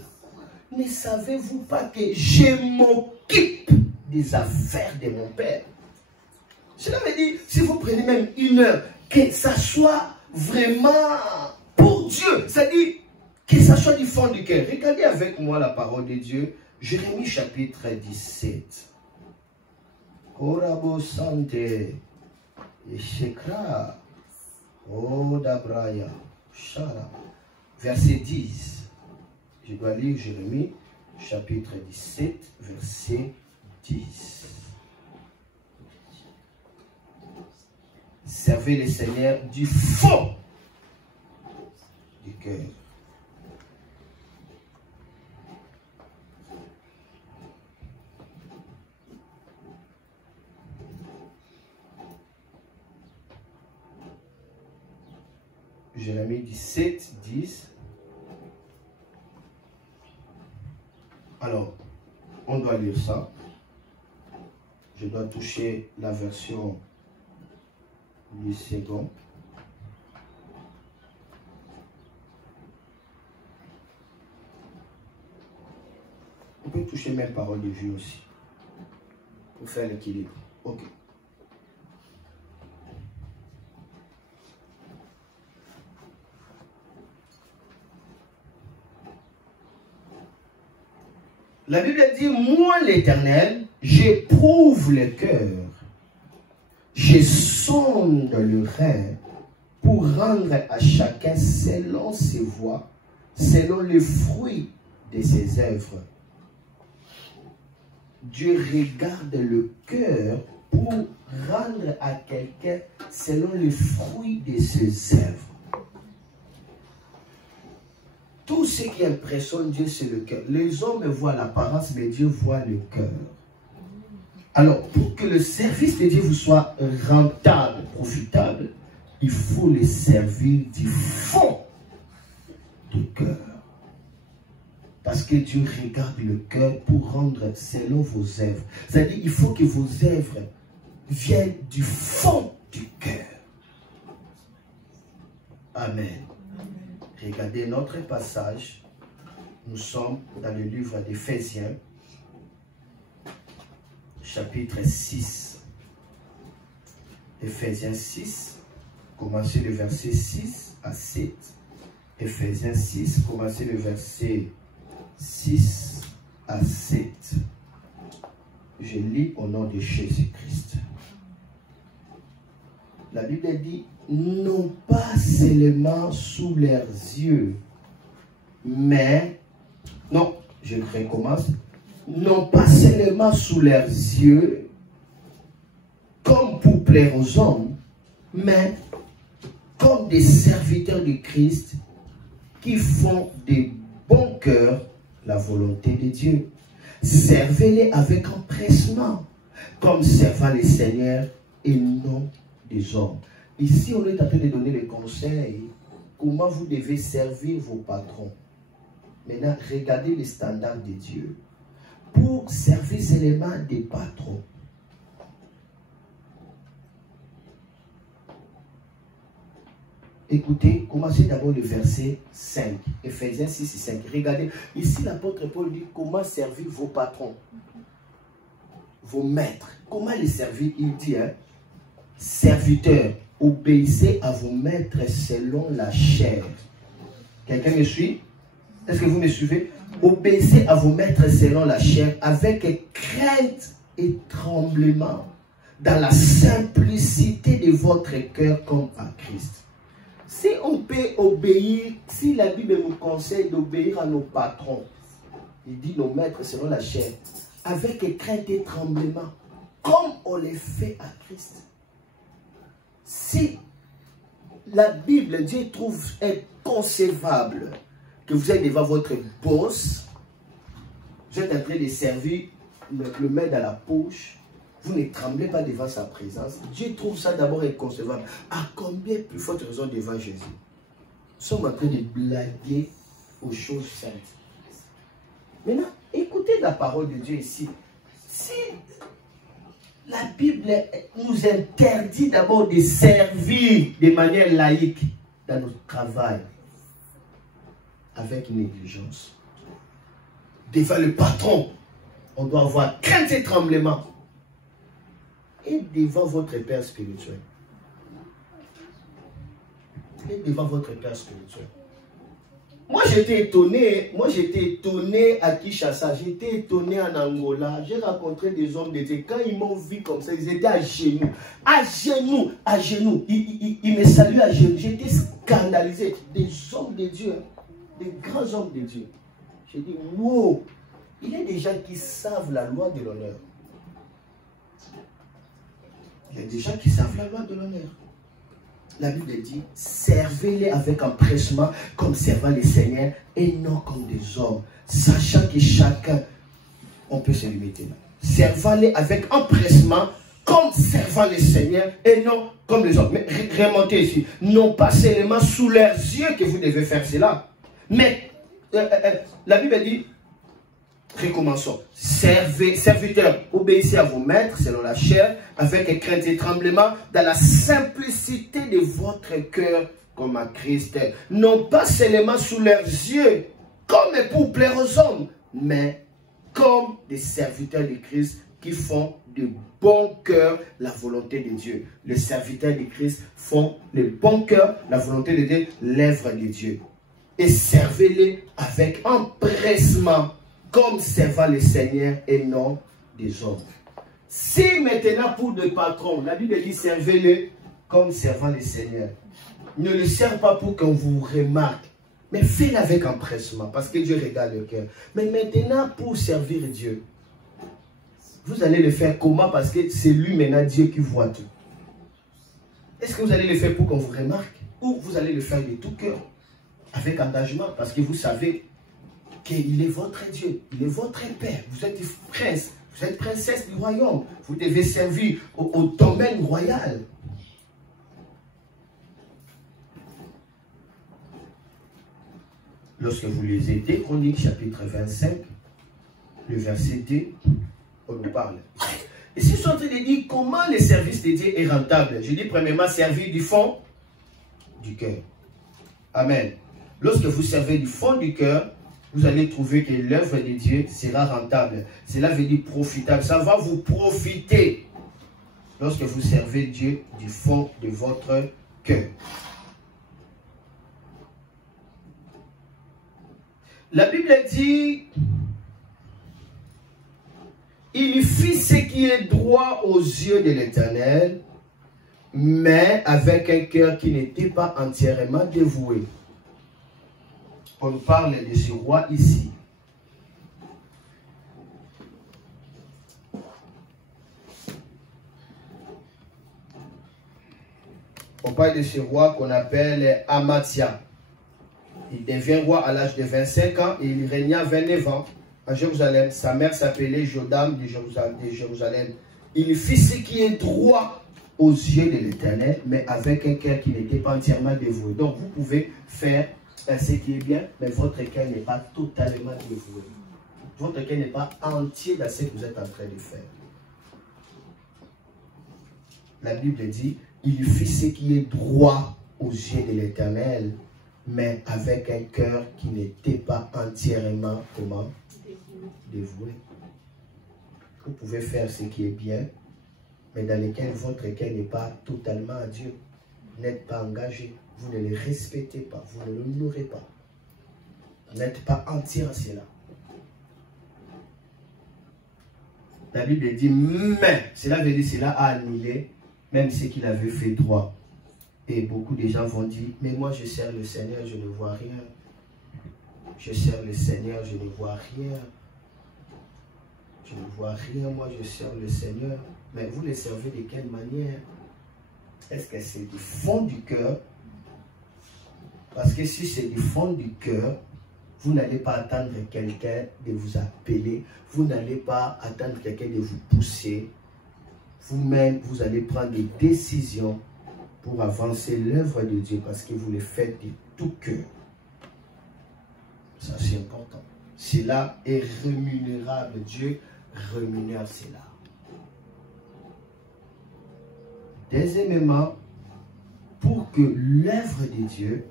Ne savez-vous pas que je m'occupe des affaires de mon Père? Cela veut dire, si vous prenez même une heure, que ça soit vraiment pour Dieu. C'est-à-dire, que ça soit du fond du cœur. Regardez avec moi la parole de Dieu. Jérémie chapitre 17. Korabo Sante. Eshekra. Odabraya. Shara. Verset 10. Je dois lire Jérémie chapitre 17, verset 10. Servez le Seigneur du fond du cœur. Jérémie 17, 10. Alors, on doit lire ça. Je dois toucher la version du second. On peut toucher même parole de Dieu aussi. Pour faire l'équilibre. Ok. La Bible dit, moi l'Éternel, j'éprouve le cœur, je sonde le rein pour rendre à chacun selon ses voies selon le fruit de ses œuvres. Dieu regarde le cœur pour rendre à quelqu'un selon le fruit de ses œuvres. Tout ce qui impressionne Dieu, c'est le cœur. Les hommes voient l'apparence, mais Dieu voit le cœur. Alors, pour que le service de Dieu vous soit rentable, profitable, il faut le servir du fond du cœur. Parce que Dieu regarde le cœur pour rendre selon vos œuvres. C'est-à-dire, il faut que vos œuvres viennent du fond du cœur. Amen. Regardez notre passage. Nous sommes dans le livre d'Éphésiens, chapitre 6. Éphésiens 6, commencez le verset 6 à 7. Éphésiens 6, commencez le verset 6 à 7. Je lis au nom de Jésus-Christ. La Bible dit, non pas seulement sous leurs yeux, mais, non, je recommence, non pas seulement sous leurs yeux, comme pour plaire aux hommes, mais comme des serviteurs de Christ qui font de bon cœur la volonté de Dieu. Servez-les avec empressement, comme servant les seigneurs et non des hommes. Ici, on est en train de donner les conseils, comment vous devez servir vos patrons. Maintenant, regardez les standards de Dieu. Pour servir seulement des patrons, écoutez, commencez d'abord le verset 5, Éphésiens 6 et 5. Regardez, ici l'apôtre Paul dit comment servir vos patrons, vos maîtres. Comment les servir? Il dit, hein, serviteurs, obéissez à vos maîtres selon la chair. Quelqu'un me suit? Est-ce que vous me suivez? Obéissez à vos maîtres selon la chair, avec crainte et tremblement, dans la simplicité de votre cœur comme à Christ. Si on peut obéir, si la Bible nous conseille d'obéir à nos patrons, il dit nos maîtres selon la chair, avec crainte et tremblement, comme on les fait à Christ. Si la Bible, Dieu trouve inconcevable que vous êtes devant votre boss, vous êtes en train de servir, le mettre dans la poche, vous ne tremblez pas devant sa présence. Dieu trouve ça d'abord inconcevable. À combien plus forte raison devant Jésus? Nous sommes en train de blaguer aux choses saintes. Maintenant, écoutez la parole de Dieu ici. Si la Bible nous interdit d'abord de servir de manière laïque dans notre travail, avec négligence, devant le patron, on doit avoir crainte et tremblement. Et devant votre Père spirituel. Et devant votre Père spirituel. Moi j'étais étonné à Kinshasa, j'étais étonné en Angola. J'ai rencontré des hommes de Dieu. Quand ils m'ont vu comme ça, ils étaient à genoux. À genoux, à genoux. Ils me saluaient à genoux. J'étais scandalisé. Des hommes de Dieu, des grands hommes de Dieu. J'ai dit, wow, il y a des gens qui savent la loi de l'honneur. Il y a des gens qui savent la loi de l'honneur. La Bible dit, servez-les avec empressement comme servant les seigneurs et non comme des hommes. Sachant que chacun, on peut se limiter là. Servez-les avec empressement comme servant les seigneurs et non comme les hommes. Mais remontez ici. Non pas seulement sous leurs yeux que vous devez faire cela. Mais la Bible dit, recommençons. Serviteurs, obéissez à vos maîtres selon la chair, avec crainte et tremblement, dans la simplicité de votre cœur, comme à Christ. Non pas seulement sous leurs yeux, comme pour plaire aux hommes, mais comme des serviteurs de Christ qui font de bon cœur la volonté de Dieu. Les serviteurs de Christ font de bon cœur la volonté de Dieu, l'œuvre de Dieu. Et servez-les avec empressement, comme servant les seigneurs et non des hommes. Si maintenant pour des patrons, la Bible dit servez-les comme servant les seigneurs. Ne le servez pas pour qu'on vous remarque. Mais fais-le avec empressement, parce que Dieu regarde le cœur. Mais maintenant, pour servir Dieu, vous allez le faire comment? Parce que c'est lui maintenant, Dieu, qui voit tout. Est-ce que vous allez le faire pour qu'on vous remarque? Ou vous allez le faire de tout cœur, avec engagement, parce que vous savez qu'il est votre Dieu, il est votre Père. Vous êtes prince, vous êtes princesse du royaume. Vous devez servir au domaine royal. Lorsque vous lisez 2 Chroniques, chapitre 25, le verset 2, on nous parle. Et si je suis en train de dire comment le service de Dieu est rentable, je dis premièrement servir du fond du cœur. Amen. Lorsque vous servez du fond du cœur, vous allez trouver que l'œuvre de Dieu sera rentable. Cela veut dire profitable. Ça va vous profiter lorsque vous servez Dieu du fond de votre cœur. La Bible dit, il fit ce qui est droit aux yeux de l'Éternel, mais avec un cœur qui n'était pas entièrement dévoué. On parle de ce roi ici. On parle de ce roi qu'on appelle Amathia. Il devient roi à l'âge de 25 ans et il régna 29 ans à Jérusalem. Sa mère s'appelait Jodam de Jérusalem. Il fit ce qui est droit aux yeux de l'Éternel, mais avec un cœur qui n'était pas entièrement dévoué. Donc vous pouvez faire ce qui est bien, mais votre cœur n'est pas totalement dévoué. Votre cœur n'est pas entier dans ce que vous êtes en train de faire. La Bible dit, il fit ce qui est droit aux yeux de l'Éternel, mais avec un cœur qui n'était pas entièrement, comment? Dévoué. Vous pouvez faire ce qui est bien, mais dans lequel votre cœur n'est pas totalement à Dieu. Vous n'êtes pas engagé, vous ne le respectez pas, vous ne l'honorez pas. Vous n'êtes pas entier à cela. La Bible dit, mais, cela veut dire, cela a annulé même ce qu'il avait fait droit. Et beaucoup de gens vont dire, mais moi je sers le Seigneur, je ne vois rien. Je sers le Seigneur, je ne vois rien. Je ne vois rien, moi je sers le Seigneur. Mais vous le servez de quelle manière? Est-ce que c'est du fond du cœur? Parce que si c'est du fond du cœur, vous n'allez pas attendre quelqu'un de vous appeler. Vous n'allez pas attendre quelqu'un de vous pousser. Vous-même, vous allez prendre des décisions pour avancer l'œuvre de Dieu parce que vous le faites de tout cœur. Ça, c'est important. Cela est rémunérable. Dieu rémunère cela. Deuxièmement, pour que l'œuvre de Dieu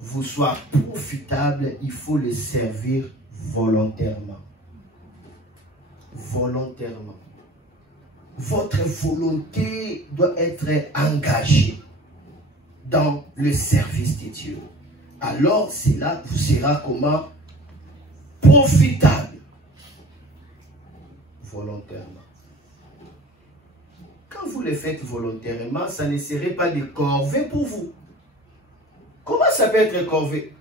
vous soit profitable, il faut le servir volontairement. Volontairement. Votre volonté doit être engagée dans le service de Dieu. Alors, cela vous sera comment? Profitable. Volontairement. Quand vous le faites volontairement, ça ne serait pas de corvée pour vous. Comment ça peut être corvée?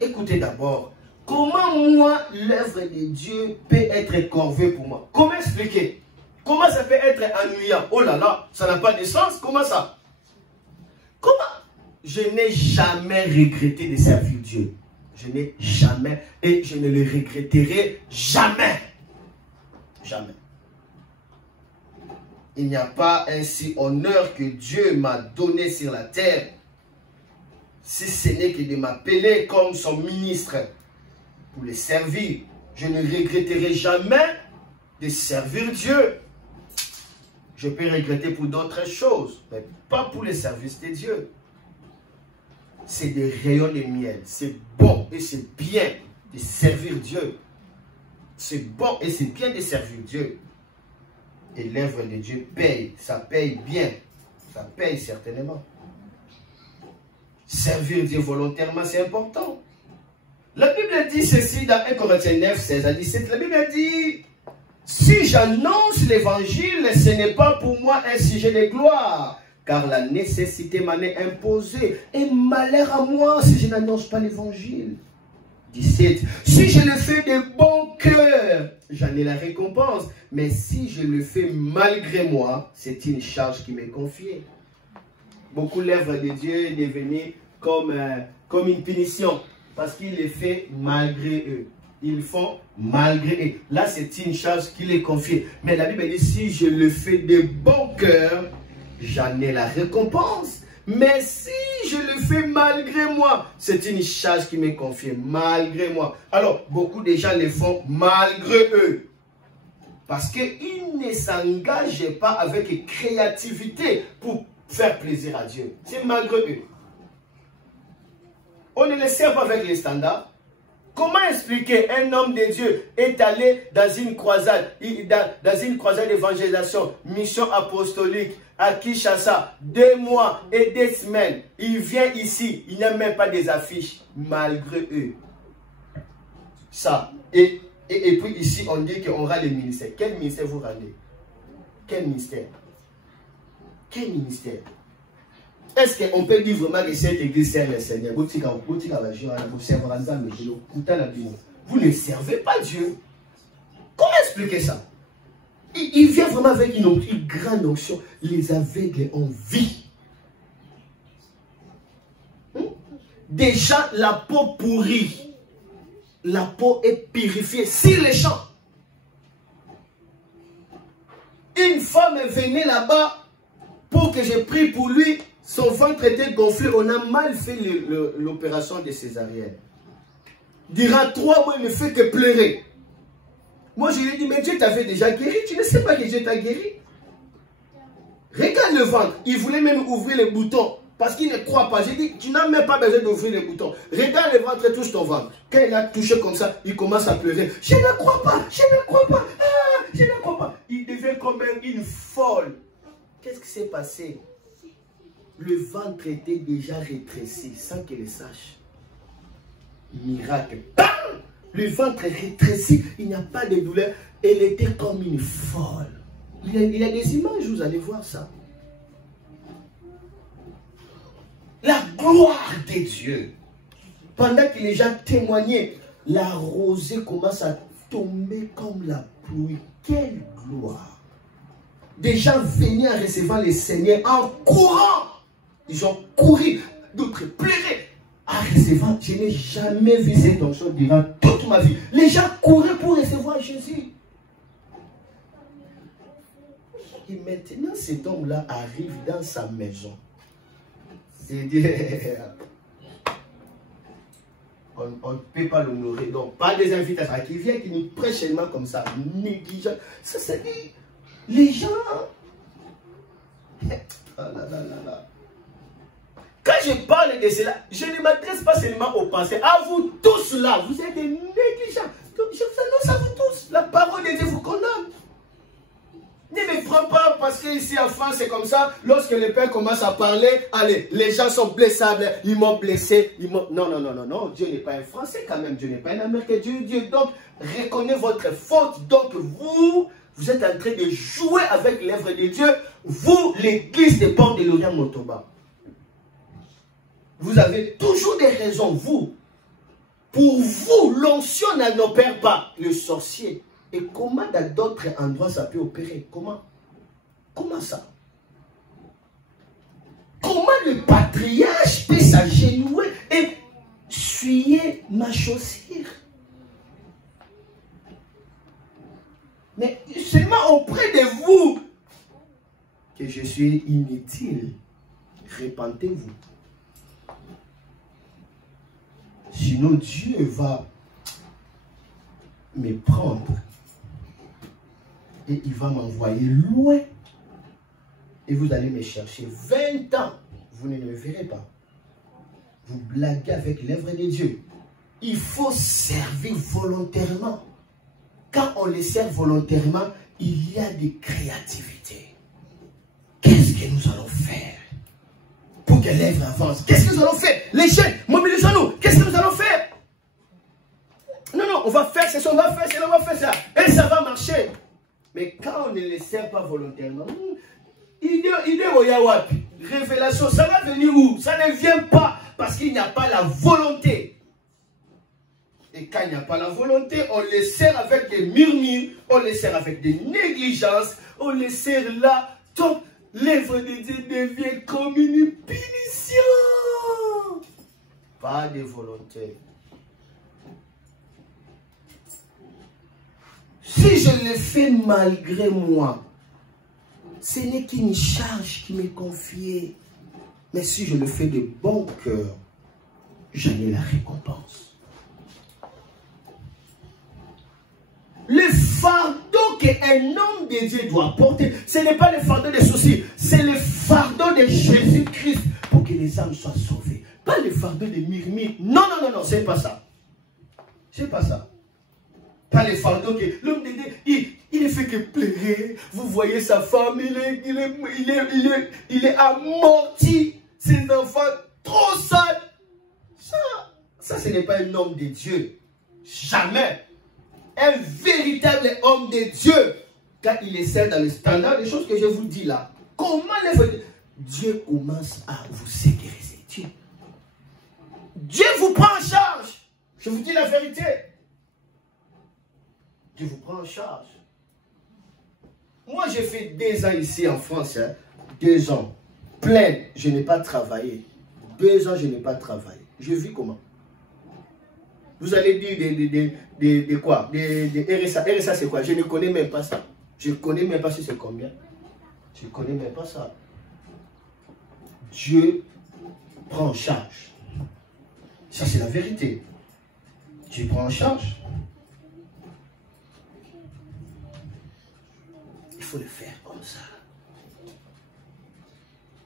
Écoutez d'abord, comment moi, l'œuvre de Dieu peut être corvée pour moi? Comment expliquer? Comment ça peut être ennuyant? Oh là là, ça n'a pas de sens. Comment ça? Comment? Je n'ai jamais regretté de servir Dieu. Je n'ai jamais, et je ne le regretterai jamais. Jamais. Il n'y a pas un si honneur que Dieu m'a donné sur la terre, si ce n'est que de m'appeler comme son ministre pour le servir. Je ne regretterai jamais de servir Dieu. Je peux regretter pour d'autres choses, mais pas pour les services de Dieu. C'est des rayons de miel. C'est bon et c'est bien de servir Dieu. C'est bon et c'est bien de servir Dieu. Et l'œuvre de Dieu paye. Ça paye bien. Ça paye certainement. Servir Dieu volontairement, c'est important. La Bible dit ceci dans 1 Corinthiens 9, 16 à 17. La Bible dit... Si j'annonce l'évangile, ce n'est pas pour moi un sujet de gloire, car la nécessité m'en est imposée. Et malheur à moi si je n'annonce pas l'évangile. 17. Si je le fais de bon cœur, j'en ai la récompense. Mais si je le fais malgré moi, c'est une charge qui m'est confiée. Beaucoup l'œuvre de Dieu est devenue comme une punition. Parce qu'il les fait malgré eux. Ils font malgré eux. Là, c'est une charge qui les confie. Mais la Bible dit, si je le fais de bon cœur, j'en ai la récompense. Mais si je le fais malgré moi, c'est une charge qui m'est confiée, malgré moi. Alors, beaucoup de gens le font malgré eux. Parce qu'ils ne s'engagent pas avec créativité pour faire plaisir à Dieu. C'est malgré eux. On ne les sert pas avec les standards. Comment expliquer un homme de Dieu est allé dans une croisade, d'évangélisation, mission apostolique à Kinshasa, 2 mois et 2 semaines. Il vient ici, il n'a même pas des affiches, malgré eux. Ça. Et puis ici, on dit qu'on aura les ministères. Quel ministère vous rendez? Quel ministère? Quel ministère? Est-ce qu'on peut dire vraiment que cette église sert le Seigneur? Vous ne servez pas Dieu. Comment expliquer ça? Il vient vraiment avec une grande onction. Les aveugles ont vie. Déjà, la peau pourrie. La peau est purifiée sur les champs. Une femme venait là-bas pour que je prie pour lui. Son ventre était gonflé. On a mal fait l'opération de césarienne. Durant 3 mois, il ne fait que pleurer. Moi, je lui ai dit, mais Dieu t'avait déjà guéri. Tu ne sais pas que Dieu t'a guéri. Regarde le ventre. Il voulait même ouvrir les boutons. Parce qu'il ne croit pas. J'ai dit, tu n'as même pas besoin d'ouvrir les boutons. Regarde le ventre et touche ton ventre. Quand il a touché comme ça, il commence à pleurer. Je ne crois pas. Je ne crois pas. Ah, je ne crois pas. Il devient comme une folle. Qu'est-ce qui s'est passé? Le ventre était déjà rétréci sans qu'elle le sache. Miracle. Bam! Le ventre est rétréci, il n'y a pas de douleur. Elle était comme une folle. Il y a des images, vous allez voir ça. La gloire de Dieu. Pendant que les gens témoignaient, la rosée commence à tomber comme la pluie. Quelle gloire! Des gens venaient en recevant le Seigneur en courant. Ils ont couru, d'autres pleuraient. En recevant, je n'ai jamais vu cette onction durant toute ma vie. Les gens couraient pour recevoir Jésus. Et maintenant, cet homme-là arrive dans sa maison. Il dit, on ne peut pas l'honorer. Donc, pas des invitations. Qui vient, qui nous prêche seulement comme ça, négligent. Ça, c'est dit, les gens... Ah là là là là. Quand je parle de cela, je ne m'adresse pas seulement aux pensées. À vous tous là, vous êtes des négligents. Je vous annonce à vous tous. La parole de Dieu vous condamne. Ne me prends pas parce qu'ici en France c'est comme ça. Lorsque le Père commence à parler, allez, les gens sont blessables. Ils m'ont blessé. Non, non, non, non, non. Dieu n'est pas un Français quand même. Dieu n'est pas un Américain. Dieu. Donc, reconnaissez votre faute. Donc, vous êtes en train de jouer avec l'œuvre de Dieu. Vous, l'église des portes de l'Orient Motoba. Vous avez toujours des raisons, vous. Pour vous, l'onction n'opère pas. Le sorcier. Et comment dans d'autres endroits ça peut opérer? Comment? Comment ça? Comment le patriarche peut s'agenouiller et suyer ma chaussure? Mais seulement auprès de vous que je suis inutile. Repentez-vous. Sinon, Dieu va me prendre et il va m'envoyer loin. Et vous allez me chercher 20 ans. Vous ne me verrez pas. Vous blaguez avec l'œuvre de Dieu. Il faut servir volontairement. Quand on les sert volontairement, il y a des créativités. Qu'est-ce que nous allons faire pour que l'œuvre avance? Qu'est-ce que nous allons faire? Les jeunes, mobilisons-nous. Qu'est-ce que nous allons faire? Non, non, on va faire ça, on va faire ça, on va faire ça. Et ça va marcher. Mais quand on ne les sert pas volontairement, il est au Yawapi. révélation, ça va venir où? Ça ne vient pas parce qu'il n'y a pas la volonté. Et quand il n'y a pas la volonté, on les sert avec des murmures, on les sert avec des négligences, on les sert là. Donc, l'œuvre de Dieu devient comme une punition. Pas de volonté. Si je le fais malgré moi, ce n'est qu'une charge qui m'est confiée. Mais si je le fais de bon cœur, j'en ai la récompense. Le fardeau qu'un homme de Dieu doit porter, ce n'est pas le fardeau des soucis, c'est le fardeau de Jésus-Christ pour que les âmes soient sauvées. Pas le fardeau des murmures. Non, non, non, non, c'est pas ça. C'est pas ça. Pas le fardeau que l'homme de Dieu, il ne fait que pleurer. Vous voyez sa femme, il est amorti. Ses enfants, trop sales. Ça, ce n'est pas un homme de Dieu. Jamais. Un véritable homme de Dieu, quand il est seul dans le standard des choses que je vous dis là, comment Dieu commence à vous sécuriser. Dieu vous prend en charge. Je vous dis la vérité. Dieu vous prend en charge. Moi, j'ai fait 2 ans ici en France. 2 ans. Plein. Je n'ai pas travaillé. 2 ans, je n'ai pas travaillé. Je vis comment? Vous allez dire de quoi? De RSA. RSA, c'est quoi? Je ne connais même pas ça. Je ne connais même pas si c'est combien. Je ne connais même pas ça. Dieu prend en charge. Ça, c'est la vérité. Dieu prend en charge. Il faut le faire comme ça.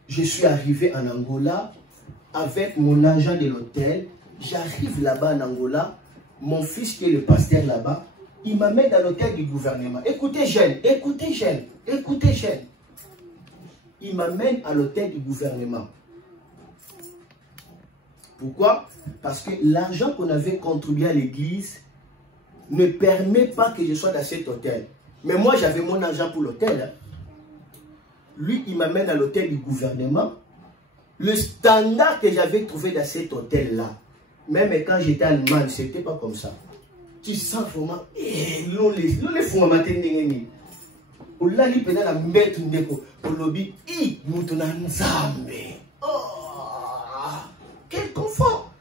Je suis arrivé en Angola avec mon agent de l'hôtel. J'arrive là-bas en Angola. Mon fils qui est le pasteur là-bas, il m'amène dans l'hôtel du gouvernement. Écoutez, jeune, écoutez, jeune, écoutez, jeune. Il m'amène à l'hôtel du gouvernement. Pourquoi? Parce que l'argent qu'on avait contribué à l'église ne permet pas que je sois dans cet hôtel. Mais moi, j'avais mon argent pour l'hôtel. Lui, il m'amène à l'hôtel du gouvernement. Le standard que j'avais trouvé dans cet hôtel-là, même quand j'étais allemand, ce n'était pas comme ça. Tu sens vraiment, l'on les font matin n'engeni. Au là, il peut la mettre ndeko. Au lobby, quel confort!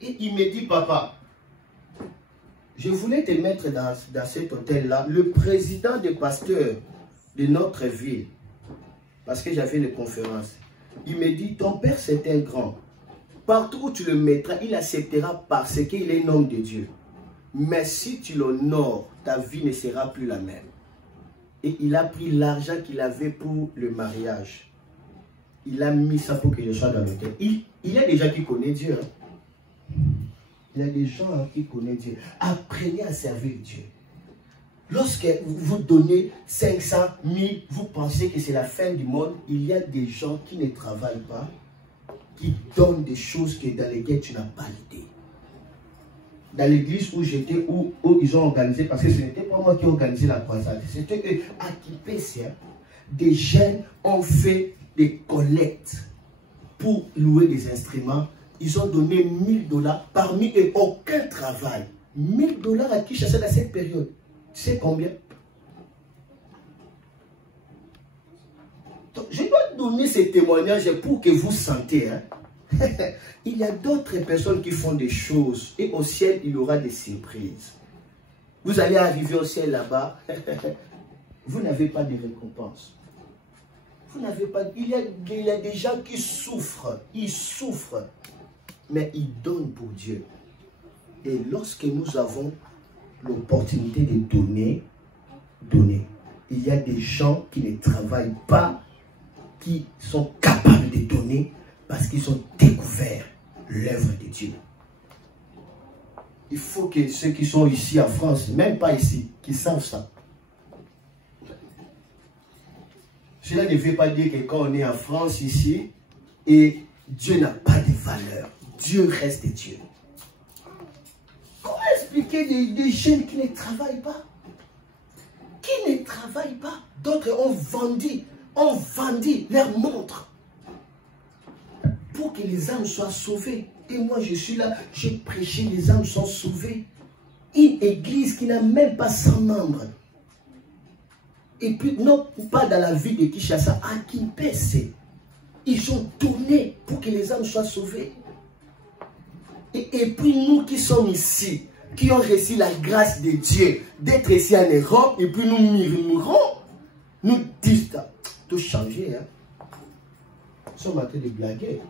Et il me dit, papa, je voulais te mettre dans cet hôtel-là. Le président des pasteurs de notre ville, parce que j'avais les conférences, il me dit, ton père c'est un grand. Partout où tu le mettras, il acceptera parce qu'il est un homme de Dieu. Mais si tu l'honores, ta vie ne sera plus la même. Et il a pris l'argent qu'il avait pour le mariage. Il a mis ça pour que je sois dans l'hôtel. Il y a des gens qui connaissent Dieu. Hein? Il y a des gens qui connaissent Dieu. Apprenez à servir Dieu. Lorsque vous donnez 500 000, vous pensez que c'est la fin du monde. Il y a des gens qui ne travaillent pas, qui donnent des choses dans lesquelles tu n'as pas l'idée. Dans l'église où j'étais, où ils ont organisé, parce que ce n'était pas moi qui ai organisé la croisade, c'était eux, à Kipessia, des jeunes ont fait des collectes pour louer des instruments. Ils ont donné 1000 $, parmi eux, aucun travail. 1000 $ à qui chasser dans cette période? Tu sais combien? Donc, je dois donner ces témoignages pour que vous sentez. Hein? Il y a d'autres personnes qui font des choses et au ciel, il y aura des surprises. Vous allez arriver au ciel là-bas, vous n'avez pas de récompense. Vous n'avez pas. Il y a des gens qui souffrent, ils souffrent, mais ils donnent pour Dieu. Et lorsque nous avons l'opportunité de donner, il y a des gens qui ne travaillent pas, qui sont capables de donner parce qu'ils ont découvert l'œuvre de Dieu. Il faut que ceux qui sont ici en France, même pas ici, qui savent ça. Cela ne veut pas dire que quand on est en France ici, et Dieu n'a pas de valeur. Dieu reste Dieu. Comment expliquer des jeunes qui ne travaillent pas? Qui ne travaillent pas? D'autres ont vendu leur montre. pour que les âmes soient sauvées. Et moi, je suis là, j'ai prêché, les âmes sont sauvées. Une église qui n'a même pas 100 membres. Et puis, non pas dans la ville de Kinshasa, à Kimpese. Ils ont tourné pour que les âmes soient sauvées. Et puis, nous qui sommes ici, qui ont reçu la grâce de Dieu, d'être ici en Europe, et puis nous murmurons, nous disons, tout changer, hein. Nous sommes en train de blaguer.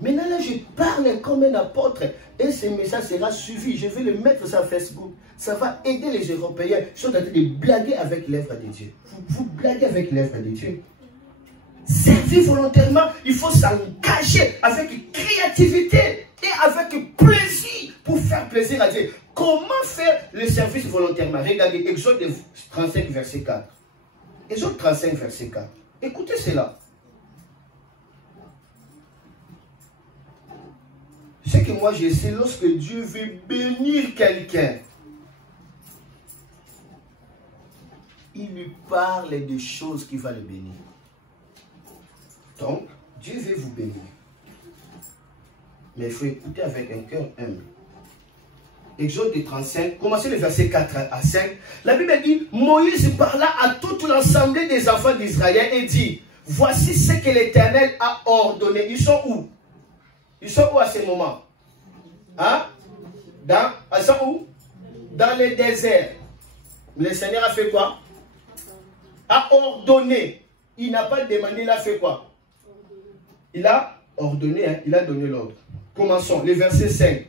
Maintenant, là, je parle comme un apôtre et ce message sera suivi. Je vais le mettre sur Facebook. Ça va aider les Européens. Ils sont en train de blaguer avec l'œuvre de Dieu. Vous blaguez avec l'œuvre de Dieu. Servir volontairement, il faut s'engager avec créativité et avec plaisir pour faire plaisir à Dieu. Comment faire le service volontairement? Regardez, Exode 35, verset 4. Exode 35, verset 4. Écoutez cela. Ce que moi je sais, lorsque Dieu veut bénir quelqu'un, il lui parle des choses qui vont le bénir. Donc, Dieu veut vous bénir. Mais il faut écouter avec un cœur humble. Exode 35, commencez le verset 4 à 5. La Bible dit, Moïse parla à toute l'assemblée des enfants d'Israël et dit, voici ce que l'Éternel a ordonné. Ils sont où? Ils sont où à ce moment? Hein? Ils sont où? Dans le désert. Le Seigneur a fait quoi? A ordonné. Il n'a pas demandé, il a fait quoi? Il a ordonné, hein? Il a donné l'ordre. Commençons, le verset 5.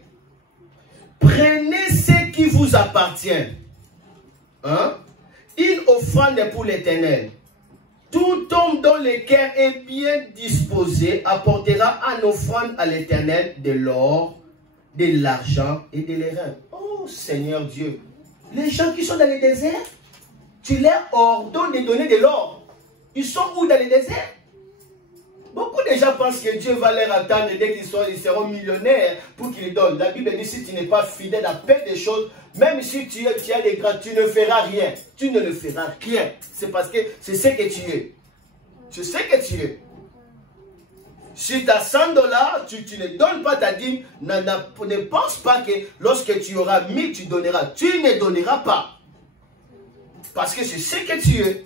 Prenez ce qui vous appartient. Hein? Une offrande pour l'Éternel. Tout homme dont le cœur est bien disposé apportera en offrande à l'Éternel de l'or, de l'argent et de l'airain. Oh Seigneur Dieu, les gens qui sont dans le désert, tu leur ordonnes de donner de l'or. Ils sont où dans le désert? Beaucoup de gens pensent que Dieu va leur attendre dès qu'ils seront millionnaires pour qu'ils donnent. La Bible dit, si tu n'es pas fidèle à peu des choses, même si tu as des grâces, tu ne feras rien. Tu ne le feras rien. C'est parce que c'est ce que tu es. Tu sais que tu es. Si tu as 100 $, tu ne donnes pas ta dîme, ne pense pas que lorsque tu auras 1000, tu donneras. Tu ne donneras pas. Parce que c'est ce que tu es.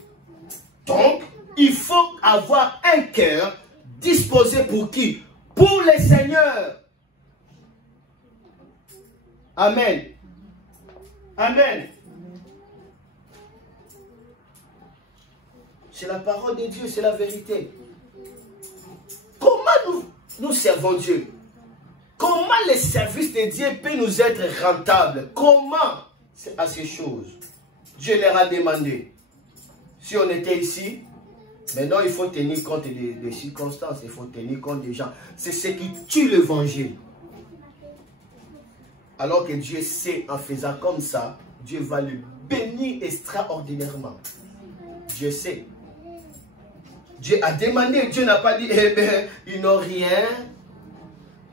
Donc, il faut avoir un cœur disposé pour qui? Pour le Seigneur. Amen. Amen. C'est la parole de Dieu, c'est la vérité. Comment nous servons Dieu? Comment le service de Dieu peut nous être rentable? Comment? C'est à ces choses. Dieu leur a demandé. Si on était ici, maintenant il faut tenir compte des circonstances, il faut tenir compte des gens. C'est ce qui tue l'évangile. Alors que Dieu sait, en faisant comme ça, Dieu va le bénir extraordinairement. Dieu sait. Dieu a demandé, Dieu n'a pas dit, eh bien, ils n'ont rien.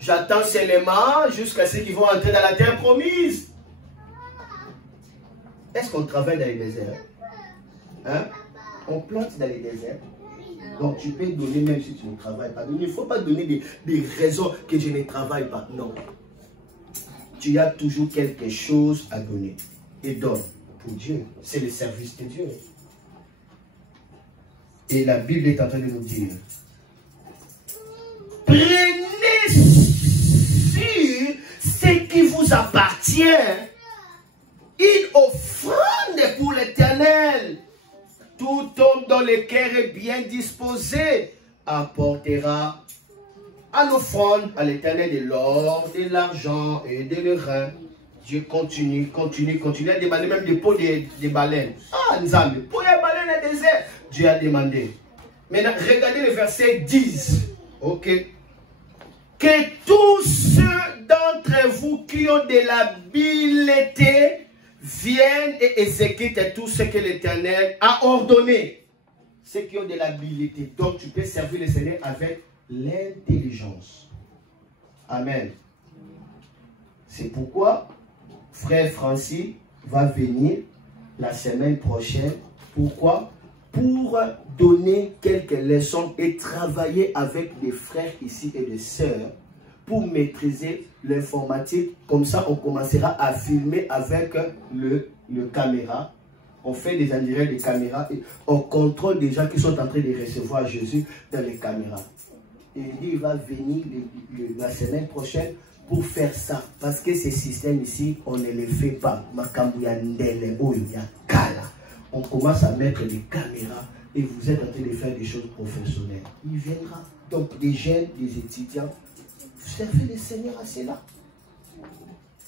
J'attends seulement jusqu'à ce qu'ils vont entrer dans la terre promise. Est-ce qu'on travaille dans les déserts? Hein? On plante dans les déserts. Donc tu peux donner même si tu ne travailles pas. Il ne faut pas donner des raisons que je ne travaille pas. Non. Tu as toujours quelque chose à donner. Et donne pour Dieu. C'est le service de Dieu. Et la Bible est en train de nous dire, prenez sur ce qui vous appartient une offrande pour l'Éternel. Tout homme dont le cœur est bien disposé apportera en offrande à l'Éternel de l'or, de l'argent et de l'airain. Dieu continue à demander même des peaux de baleines. Ah, Nzambe, pour les baleines dans le désert. Dieu a demandé. Maintenant, regardez le verset 10. Ok. Que tous ceux d'entre vous qui ont de l'habileté viennent et exécutent tout ce que l'Éternel a ordonné. Ceux qui ont de l'habileté. Donc, tu peux servir le Seigneur avec l'intelligence. Amen. C'est pourquoi Frère Francis va venir la semaine prochaine. Pourquoi? pour donner quelques leçons et travailler avec des frères ici et des sœurs pour maîtriser l'informatique. Comme ça, on commencera à filmer avec le caméra. On fait des indirects des caméras et on contrôle des gens qui sont en train de recevoir Jésus dans les caméras. Et il va venir la semaine prochaine pour faire ça. Parce que ces systèmes ici, on ne les fait pas. On commence à mettre des caméras et vous êtes en train de faire des choses professionnelles. Il viendra. Donc des jeunes, des étudiants, vous servez le Seigneur à cela.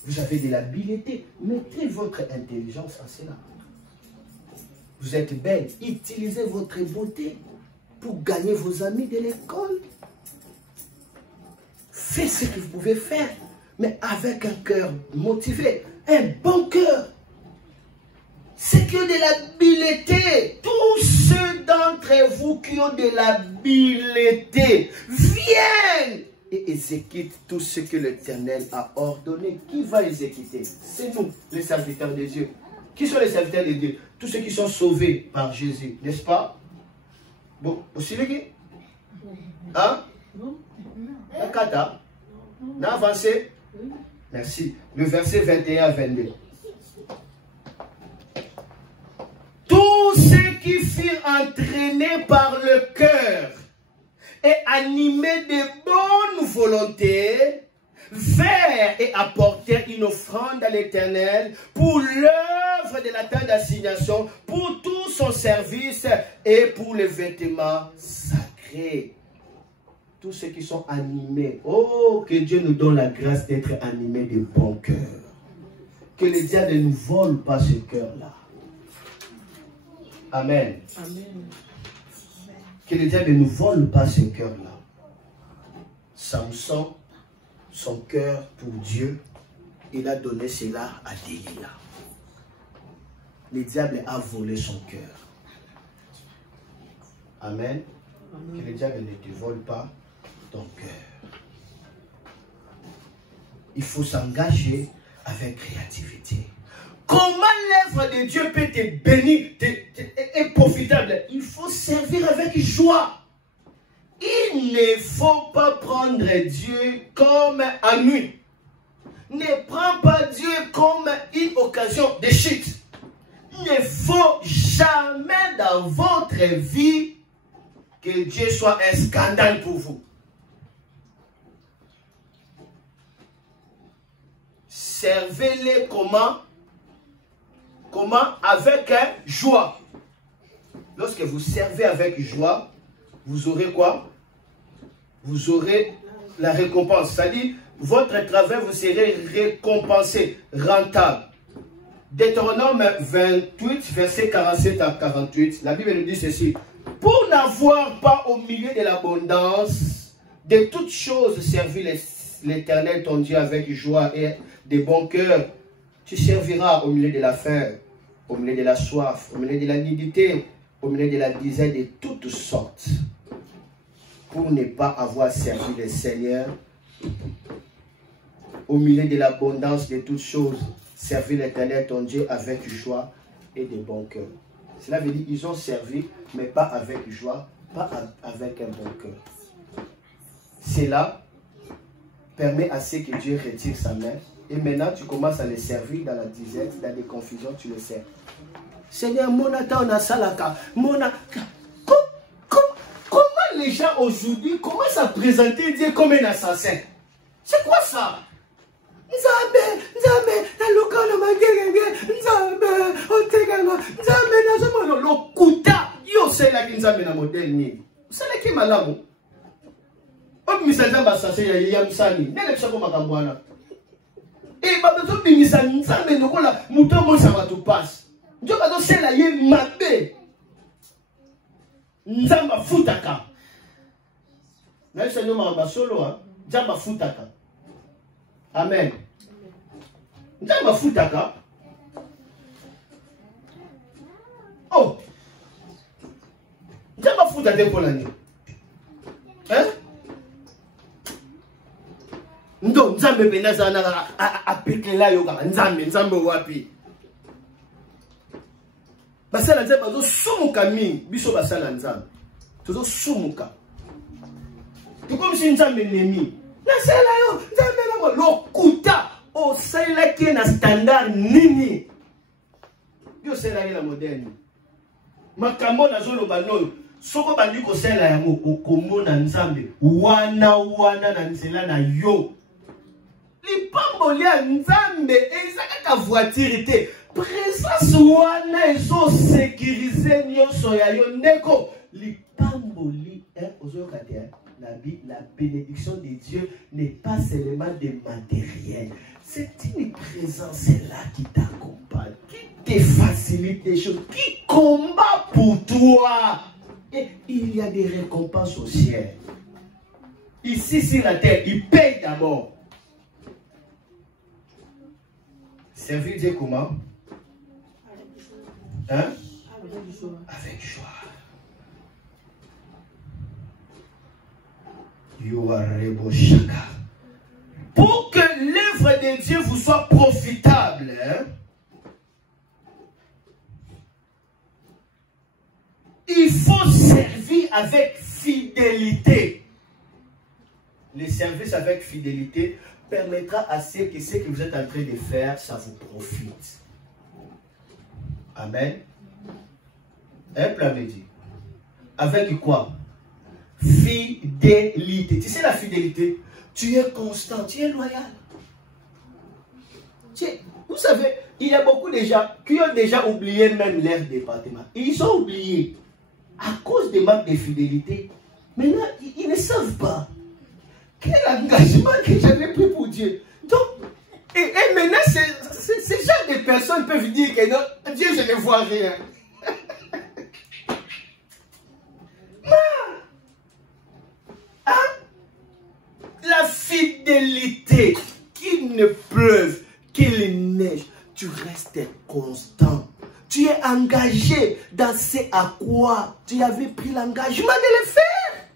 Vous avez de l'habileté. Mettez votre intelligence à cela. Vous êtes belle. Utilisez votre beauté pour gagner vos amis de l'école. Faites ce que vous pouvez faire, mais avec un cœur motivé, un bon cœur. Ceux qui ont de l'habileté, tous ceux d'entre vous qui ont de l'habileté, viennent et exécutent tout ce que l'Éternel a ordonné. Qui va exécuter? C'est nous, les serviteurs de Dieu. Qui sont les serviteurs de Dieu? Tous ceux qui sont sauvés par Jésus, n'est-ce pas? Bon, aussi les gars? Hein? Kata, on a avancé. Merci. Le verset 21 à 22. Tous ceux qui furent entraînés par le cœur et animés de bonne volonté, vinrent et apportèrent une offrande à l'Éternel pour l'œuvre de la tente d'assignation, pour tout son service et pour les vêtements sacrés. Tous ceux qui sont animés, oh, que Dieu nous donne la grâce d'être animés de bon cœur. Que le diable ne nous vole pas ce cœur-là. Amen. Amen. Que le diable ne nous vole pas ce cœur-là. Samson, son cœur pour Dieu, il a donné cela à Delilah. Le diable a volé son cœur. Amen. Amen. Que le diable ne te vole pas ton cœur. Il faut s'engager avec créativité. Comment l'œuvre de Dieu peut te bénir et profitable? Il faut servir avec joie. Il ne faut pas prendre Dieu comme ennui. Ne prends pas Dieu comme une occasion de chute. Il ne faut jamais dans votre vie que Dieu soit un scandale pour vous. Servez-les comment? Comment? Avec joie. Lorsque vous servez avec joie, vous aurez quoi? Vous aurez la récompense. C'est-à-dire, votre travail, vous serez récompensé, rentable. Deutéronome 28, verset 47 à 48, la Bible nous dit ceci. Pour n'avoir pas au milieu de l'abondance, de toutes choses, servir l'Éternel, ton Dieu, avec joie et de bon cœur, tu serviras au milieu de la faim, au milieu de la soif, au milieu de la nudité, au milieu de la disette de toutes sortes, pour ne pas avoir servi le Seigneur. Au milieu de l'abondance de toutes choses, servir l'Éternel, ton Dieu, avec joie et de bon cœur. Cela veut dire qu'ils ont servi, mais pas avec joie, pas avec un bon cœur. Cela permet à ce que Dieu retire sa main. Et maintenant, tu commences à les servir dans la disette, dans des confusions, tu les sers. Seigneur, monata, on a salaka. Comment les gens aujourd'hui commencent à présenter Dieu comme un assassin? C'est quoi ça? Nzambe, Nzambe, naluka na magege, Nzambe, otegama, Nzambe na zomo lokuta. Yo sela ki Nzambe na modèle ni. Sela ki malamu. O misanja ba assassin ya musani. Nele bisako makambwana. Et pas besoin de misa Nzambe lokola muto mo sa batu passe. Ndio bazo sela ye mabe. Nzamba futaka. Na yesa nyoma ba solo ha, Nzamba futaka. Amen. Nzamba futaka. Oh. Nzamba futaka pour l'année. Hein? Ndo Nzambe benaza na apekela yo kaka Nzambe wapi. basala nzambe bazo sumuka mingi biso basala nzambe tozo sumuka to comme si nzambe nemi nasala yo nzambe na lokuta o sala ki na standard nini yo sala ki na moderne makambo na zolo banoyo soko bandi ko sala yango okomona nzambe wana na nzela na yo lipambo lia nzambe ezaka voiture te présence wana ezo sécuriser nyonso ya yo ndeko lipambo li ozoyoka te la bénédiction de Dieu n'est pas seulement des matériels. C'est une présence là qui t'accompagne, qui te facilite les choses, qui combat pour toi. Et il y a des récompenses au ciel. Ici sur la terre, il paye d'abord. Servir Dieu comment? Hein? Avec joie. Pour que l'œuvre de Dieu vous soit profitable, hein, il faut servir avec fidélité. Le service avec fidélité permettra à ce que vous êtes en train de faire, ça vous profite. Amen. Un plan de Dieu. Avec quoi? Fidélité. Tu sais la fidélité? Tu es constant, tu es loyal. Vous savez, il y a beaucoup de gens qui ont déjà oublié même leur département. Ils ont oublié à cause des manques de fidélité. Maintenant, ils ne savent pas quel engagement que j'avais pris pour Dieu. Donc, et maintenant, ces genre de personnes peuvent dire que non, Dieu, je ne vois rien. La fidélité, qu'il ne pleuve, qu'il neige, tu restes constant. Tu es engagé dans ce à quoi tu avais pris l'engagement de le faire.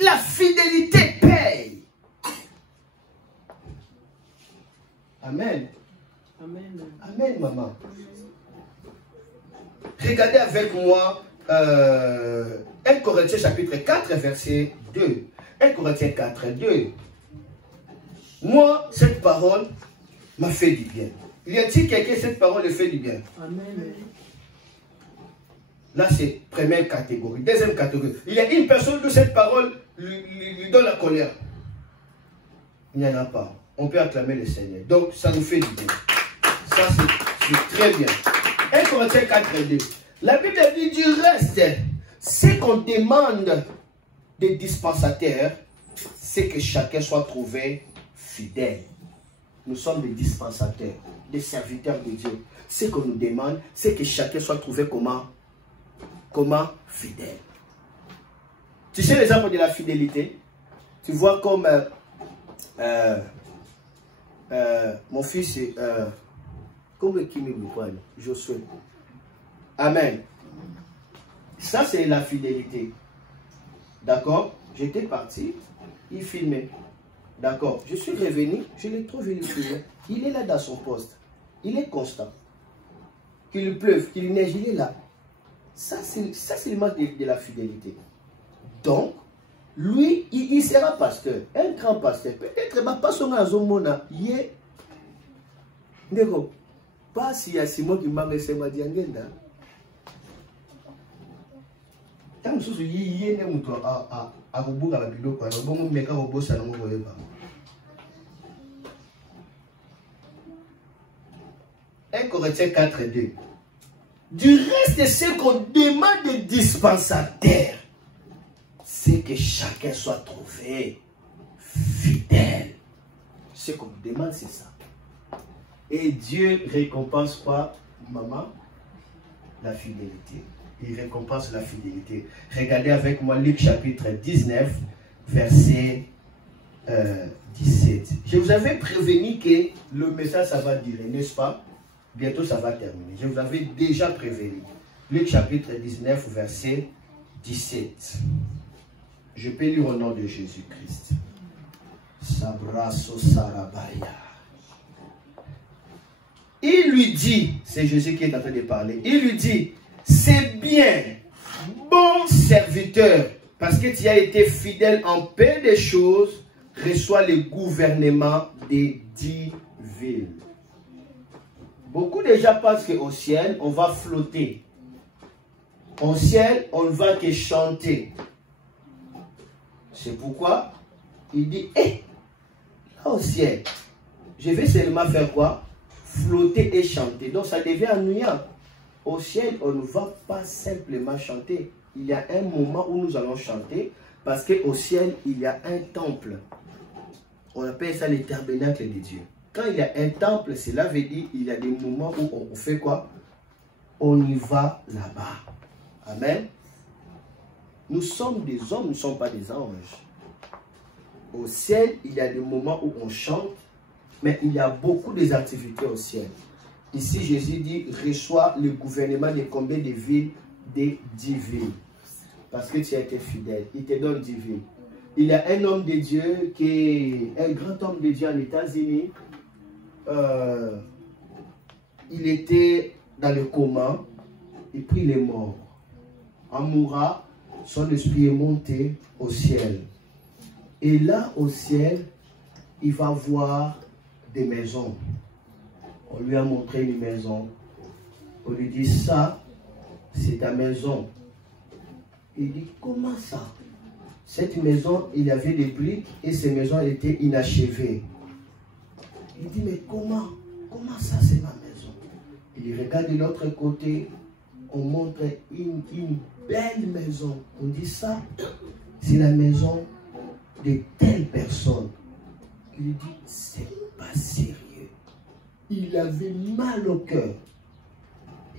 La fidélité paye. Amen. Amen. Amen, maman. Regardez avec moi 1 Corinthiens chapitre 4, verset 2. 1 Corinthiens 4, 2. Moi, cette parole m'a fait du bien. Y a-t-il quelqu'un, cette parole le fait du bien? Amen. Là, c'est première catégorie. Deuxième catégorie. Il y a une personne que cette parole lui donne la colère. Il n'y en a pas. On peut acclamer le Seigneur. Donc, ça nous fait du bien. Ça, c'est très bien. 1 Corinthiens 4, 2. La Bible dit du reste, ce qu'on demande des dispensateurs, c'est que chacun soit trouvé fidèle. Nous sommes des dispensateurs, des serviteurs de Dieu. Ce qu'on nous demande, c'est que chacun soit trouvé comment fidèle. Tu sais l'exemple de la fidélité? Tu vois comme mon fils, comme qui me voit, Josué. Amen. Ça, c'est la fidélité. D'accord? J'étais parti, il filmait. D'accord? Je suis revenu, je l'ai trouvé le filmer. Il est là dans son poste. Il est constant. Qu'il pleuve, qu'il neige, il est là. Ça, c'est le manque de la fidélité. Donc, lui, il sera pasteur. Un grand pasteur. Peut-être, pas son azomona. Yé. N'est-ce pas si y a Simon qui m'a laissé ma diangenda. Tant que ce soit yé, n'est-ce pas à vous à la bilo, quoi. Bon, mais quand vous bossez, ça ne vous voyez pas. 1 Corinthiens 4, 2. Du reste, ce qu'on demande des dispensateurs, c'est que chacun soit trouvé fidèle. Ce qu'on demande, c'est ça. Et Dieu récompense quoi, maman? La fidélité. Il récompense la fidélité. Regardez avec moi Luc chapitre 19, verset 17. Je vous avais prévenu que le message, ça va durer, n'est-ce pas? Bientôt, ça va terminer. Je vous avais déjà prévenu. Luc chapitre 19, verset 17. Je peux lire au nom de Jésus-Christ. Sabraso Sarabaya. il lui dit, c'est Jésus qui est en train de parler, il lui dit, c'est bien, bon serviteur, parce que tu as été fidèle en peu de choses, reçois le gouvernement des 10 villes. Beaucoup de gens pensent qu'au ciel, on va flotter. Au ciel, on ne va que chanter. C'est pourquoi il dit, là au ciel, je vais seulement faire quoi? Flotter et chanter. Donc ça devient ennuyant. Au ciel, on ne va pas simplement chanter. Il y a un moment où nous allons chanter, parce qu'au ciel, il y a un temple. On appelle ça le tabernacle de Dieu. Quand il y a un temple, cela veut dire qu'il y a des moments où on fait quoi? On y va là-bas. Amen. Nous sommes des hommes, nous ne sommes pas des anges. Au ciel, il y a des moments où on chante, mais il y a beaucoup d'activités au ciel. Ici, Jésus dit, reçois le gouvernement de combien de villes? Des 10 villes. Parce que tu as été fidèle. Il te donne 10 villes. Il y a un homme de Dieu qui est un grand homme de Dieu en États-Unis. Il était dans le coma et puis il est mort. En mourant, son esprit est monté au ciel. Et là, au ciel, il va voir des maisons. On lui a montré une maison. On lui dit, ça, c'est ta maison. Il dit, comment ça? Cette maison, il y avait des briques et ces maisons étaient inachevées. Il dit, mais comment? Comment ça, c'est ma maison? Il regarde de l'autre côté, on montre une belle maison. On dit, ça, c'est la maison de telle personne. Il dit, c'est pas sérieux. Il avait mal au cœur.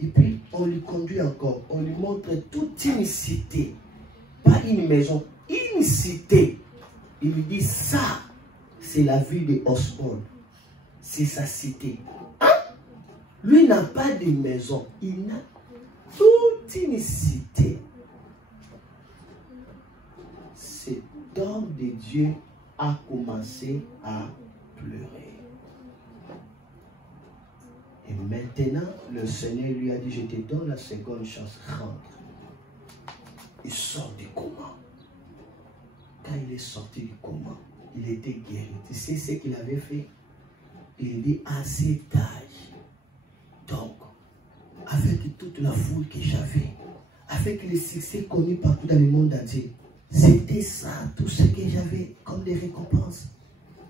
Et puis, on lui conduit encore. On lui montre toute une cité. Pas une maison, une cité. Il lui dit, ça, c'est la ville de Osborne. C'est sa cité. Hein? Lui n'a pas de maison. Il a toute une cité. Cet homme de Dieu a commencé à pleurer. Et maintenant, le Seigneur lui a dit, je te donne la seconde chance, rentre. Il sort du coma. Quand il est sorti du coma, il était guéri. Tu sais ce qu'il avait fait? Il dit, à cet âge, donc, avec toute la foule que j'avais, avec les succès connus partout dans le monde entier, c'était ça, tout ce que j'avais comme des récompenses.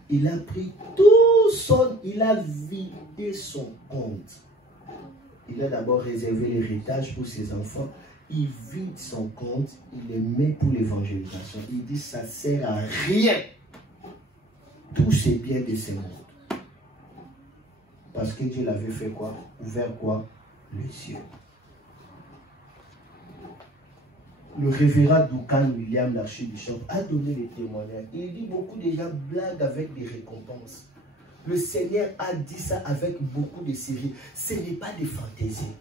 Il a pris tout son, il a vidé son compte. Il a d'abord réservé l'héritage pour ses enfants. Il vide son compte, il le met pour l'évangélisation. Il dit, ça ne sert à rien. Tous ces biens de ce monde. Parce que Dieu l'avait fait quoi? Ouvert quoi? Les yeux. Le révérend Duncan William, l'archibishop, a donné les témoignages. Il dit, beaucoup de gens blaguent avec des récompenses. Le Seigneur a dit ça avec beaucoup de sérieux. Ce n'est pas des fantaisies.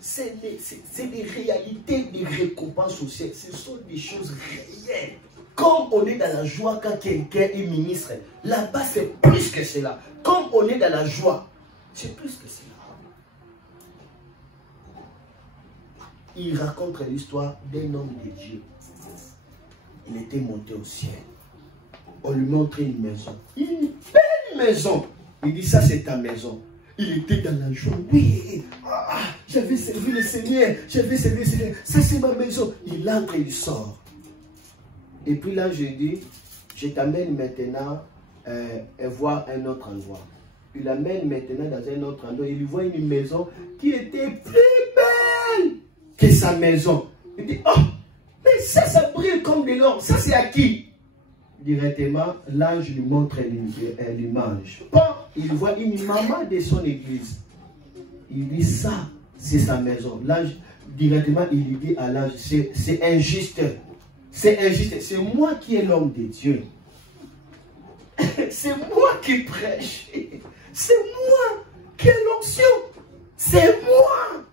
C'est des réalités, des récompenses sociales. Ce sont des choses réelles. Comme on est dans la joie quand quelqu'un est ministre, là-bas c'est plus que cela. Comme on est dans la joie, c'est plus que cela. Il raconte l'histoire d'un homme de Dieu. Il était monté au ciel. On lui montrait une maison. Une belle maison. Il dit, ça c'est ta maison. Il était dans la joie. Oui, j'avais servi le Seigneur. J'avais servi le Seigneur. Ça c'est ma maison. Il entre et il sort. Et puis là, je dis, je t'amène maintenant voir un autre endroit. Il l'amène maintenant dans un autre endroit. Il lui voit une maison qui était plus belle que sa maison. Il dit, oh, mais ça brille comme de l'or. Ça c'est à qui? Directement, l'ange lui montre l'image. Il voit une maman de son église. Il dit, ça, c'est sa maison. L'ange, directement, il lui dit à l'ange, c'est injuste. C'est injuste. C'est moi qui est l'homme de Dieu. C'est moi qui prêche. C'est moi qui ai l'onction. C'est moi.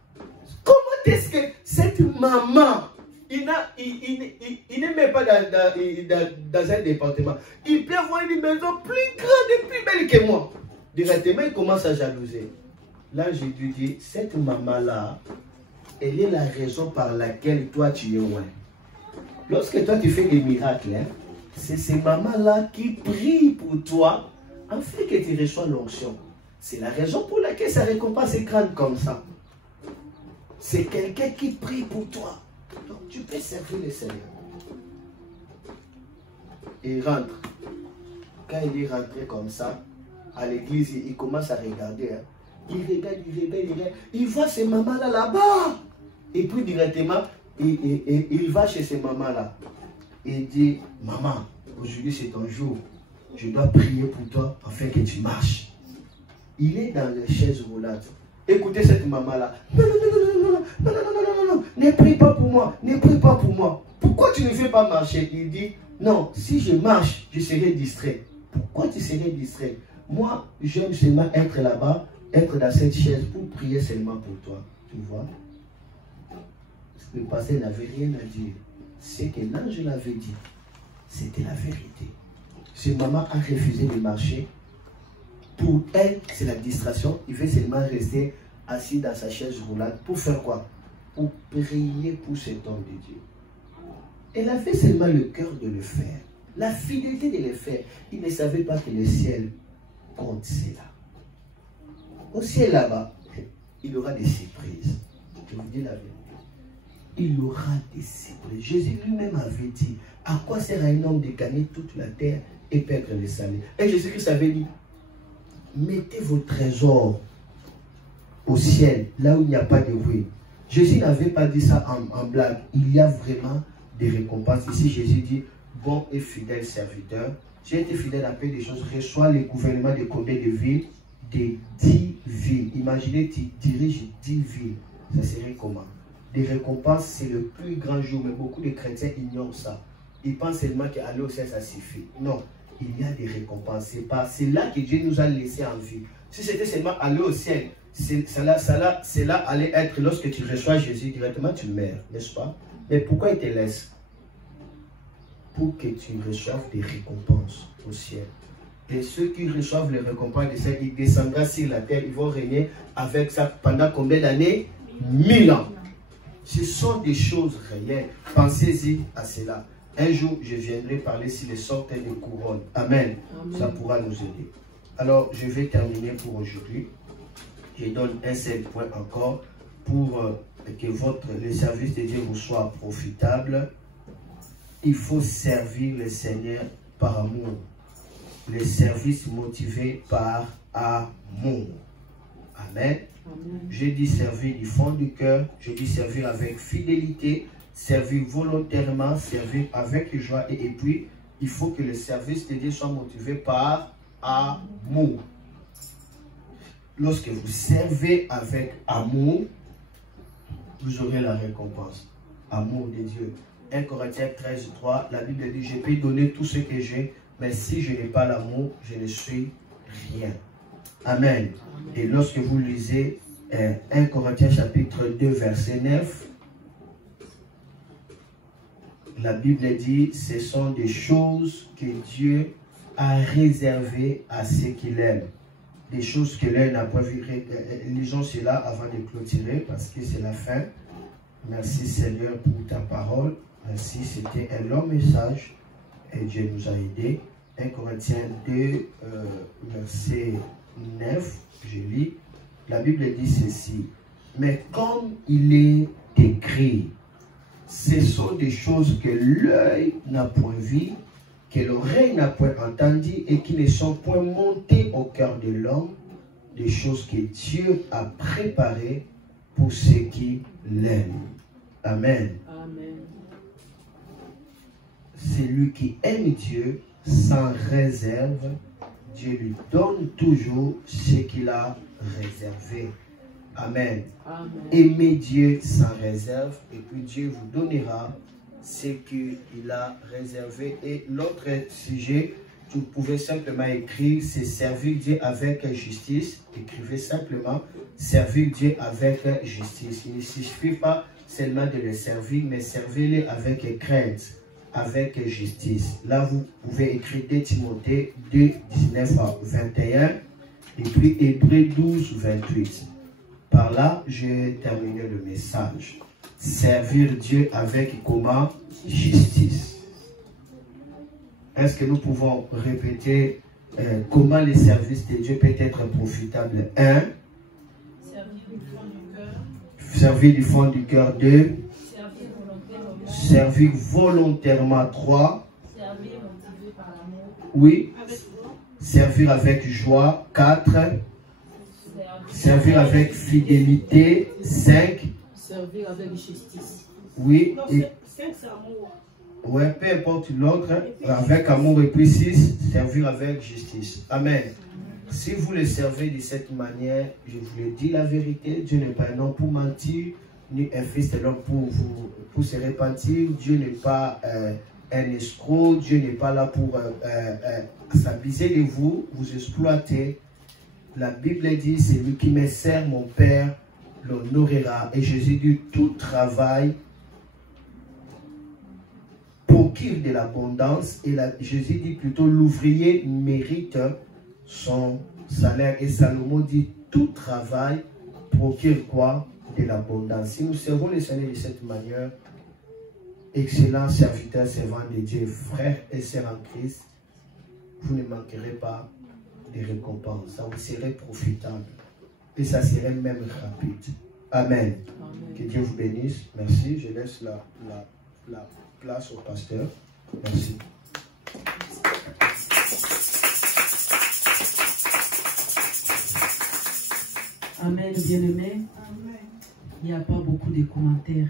Comment est-ce que cette maman, il n'est même pas dans un département. Il peut avoir une maison plus grande et plus belle que moi. Directement, il commence à jalouser. Là, j'ai dû dire, cette maman-là, elle est la raison par laquelle toi, tu es loin. Lorsque toi, tu fais des miracles, hein, c'est ces mamans-là qui prient pour toi afin que tu reçois l'onction. C'est la raison pour laquelle sa récompense est grande comme ça. C'est quelqu'un qui prie pour toi. Donc, tu peux servir le Seigneur. Il rentre. Quand il est rentré comme ça, à l'église, il commence à regarder. Hein. Il regarde. Il voit ces mamans-là là-bas. Et puis directement, il va chez ces mamans-là. Il dit, maman, aujourd'hui c'est ton jour. Je dois prier pour toi afin que tu marches. Il est dans les chaises roulantes. Écoutez cette maman-là. Non, ne prie pas pour moi. Ne prie pas pour moi. Pourquoi tu ne fais pas marcher? Il dit, non, si je marche, je serai distrait. Pourquoi tu serais distrait? Moi, j'aime seulement être là-bas, être dans cette chaise pour prier seulement pour toi. Tu vois? Le pasteur n'avait rien à dire. C'est que l'ange l'avait dit. C'était la vérité. Cette maman a refusé de marcher. Pour elle, c'est la distraction. Il veut seulement rester assis dans sa chaise roulante. Pour faire quoi? Pour prier pour cet homme de Dieu. Elle avait seulement le cœur de le faire. La fidélité de le faire. Il ne savait pas que le ciel compte cela. Au ciel là-bas, il aura des surprises. Je vous dis la vérité. Il aura des surprises. Jésus lui-même avait dit, à quoi sert à un homme de gagner toute la terre et perdre le salut? Et Jésus-Christ avait dit, mettez vos trésors au ciel, là où il n'y a pas de ruine. Jésus n'avait pas dit ça en blague. Il y a vraiment des récompenses. Ici, Jésus dit, bon et fidèle serviteur, j'ai été fidèle à peu des choses, reçois le gouvernement de combien de villes? De 10 villes. Imaginez, tu diriges 10 villes. Ça serait comment? Des récompenses, c'est le plus grand jour, mais beaucoup de chrétiens ignorent ça. Ils pensent seulement qu'aller au ciel, ça suffit. Non, il y a des récompenses. C'est là que Dieu nous a laissé en vie. Si c'était seulement aller au ciel, cela allait être lorsque tu reçois Jésus directement, tu meurs, n'est-ce pas? Mais pourquoi il te laisse? Pour que tu reçoives des récompenses au ciel. Et ceux qui reçoivent les récompenses de ciel, ils descendront sur la terre, ils vont régner avec ça pendant combien d'années? 1000 ans. Ce sont des choses réelles. Pensez-y à cela. Un jour, je viendrai parler sur les sortes de couronnes. Amen. Amen. Ça pourra nous aider. Alors, je vais terminer pour aujourd'hui. Je donne un seul point encore pour que le service de Dieu vous soit profitable. Il faut servir le Seigneur par amour. Le service motivé par amour. Amen. Je dis servir du fond du cœur, je dis servir avec fidélité, servir volontairement, servir avec joie. Et puis, il faut que le service de Dieu soit motivé par amour. Lorsque vous servez avec amour, vous aurez la récompense. Amour de Dieu. 1 Corinthiens 13, 3, la Bible dit, je peux donner tout ce que j'ai, mais si je n'ai pas l'amour, je ne suis rien. Amen. Et lorsque vous lisez 1 Corinthiens chapitre 2 verset 9, la Bible dit, ce sont des choses que Dieu a réservées à ceux qu'il aime. Des choses que l'un n'a pas vues. Lisons cela avant de clôturer parce que c'est la fin. Merci Seigneur pour ta parole. Merci, c'était un long message et Dieu nous a aidés. 1 Corinthiens 2 verset 9, je lis, la Bible dit ceci, mais comme il est écrit, ce sont des choses que l'œil n'a point vues, que l'oreille n'a point entendues et qui ne sont point montées au cœur de l'homme, des choses que Dieu a préparées pour ceux qui l'aiment. Amen. Amen. Celui qui aime Dieu sans réserve, Dieu lui donne toujours ce qu'il a réservé. Amen. Amen. Aimez Dieu sans réserve et puis Dieu vous donnera ce qu'il a réservé. Et l'autre sujet, vous pouvez simplement écrire, c'est servir Dieu avec justice. Écrivez simplement, servir Dieu avec justice. Il ne suffit pas seulement de le servir, mais servez-le avec crainte, avec justice. Là, vous pouvez écrire 2 Timothée 2, 19 à 21 et puis Hébreux 12, 28. Par là, j'ai terminé le message. Servir Dieu avec comment? Justice. Est-ce que nous pouvons répéter comment le service de Dieu peut être profitable? 1. Servir du fond du cœur. 2. Servir volontairement. 3. Oui. Servir avec joie. 4. Servir avec fidélité. 5. Servir avec justice. Oui. Non, 5 c'est amour. Ouais, peu importe l'autre, avec amour. Et puis 6, servir avec justice. Amen. Si vous le servez de cette manière, je vous le dis la vérité, Dieu n'est pas un homme pour mentir, ni un fils de l'homme pour se repentir. Dieu n'est pas un escroc, Dieu n'est pas là pour s'abuser de vous, vous exploiter. La Bible dit, c'est lui qui me sert, mon Père l'honorera. Et Jésus dit, tout travail procure de l'abondance. Et Jésus dit plutôt, l'ouvrier mérite son salaire. Et Salomon dit, tout travail procure quoi? De l'abondance. Si nous servons le Seigneur de cette manière, excellents serviteurs, servants de Dieu, frères et sœurs en Christ, vous ne manquerez pas de récompenses. Ça vous serait profitable. Et ça serait même rapide. Amen. Amen. Que Dieu vous bénisse. Merci. Je laisse la place au pasteur. Merci. Amen, bien-aimé. Il n'y a pas beaucoup de commentaires.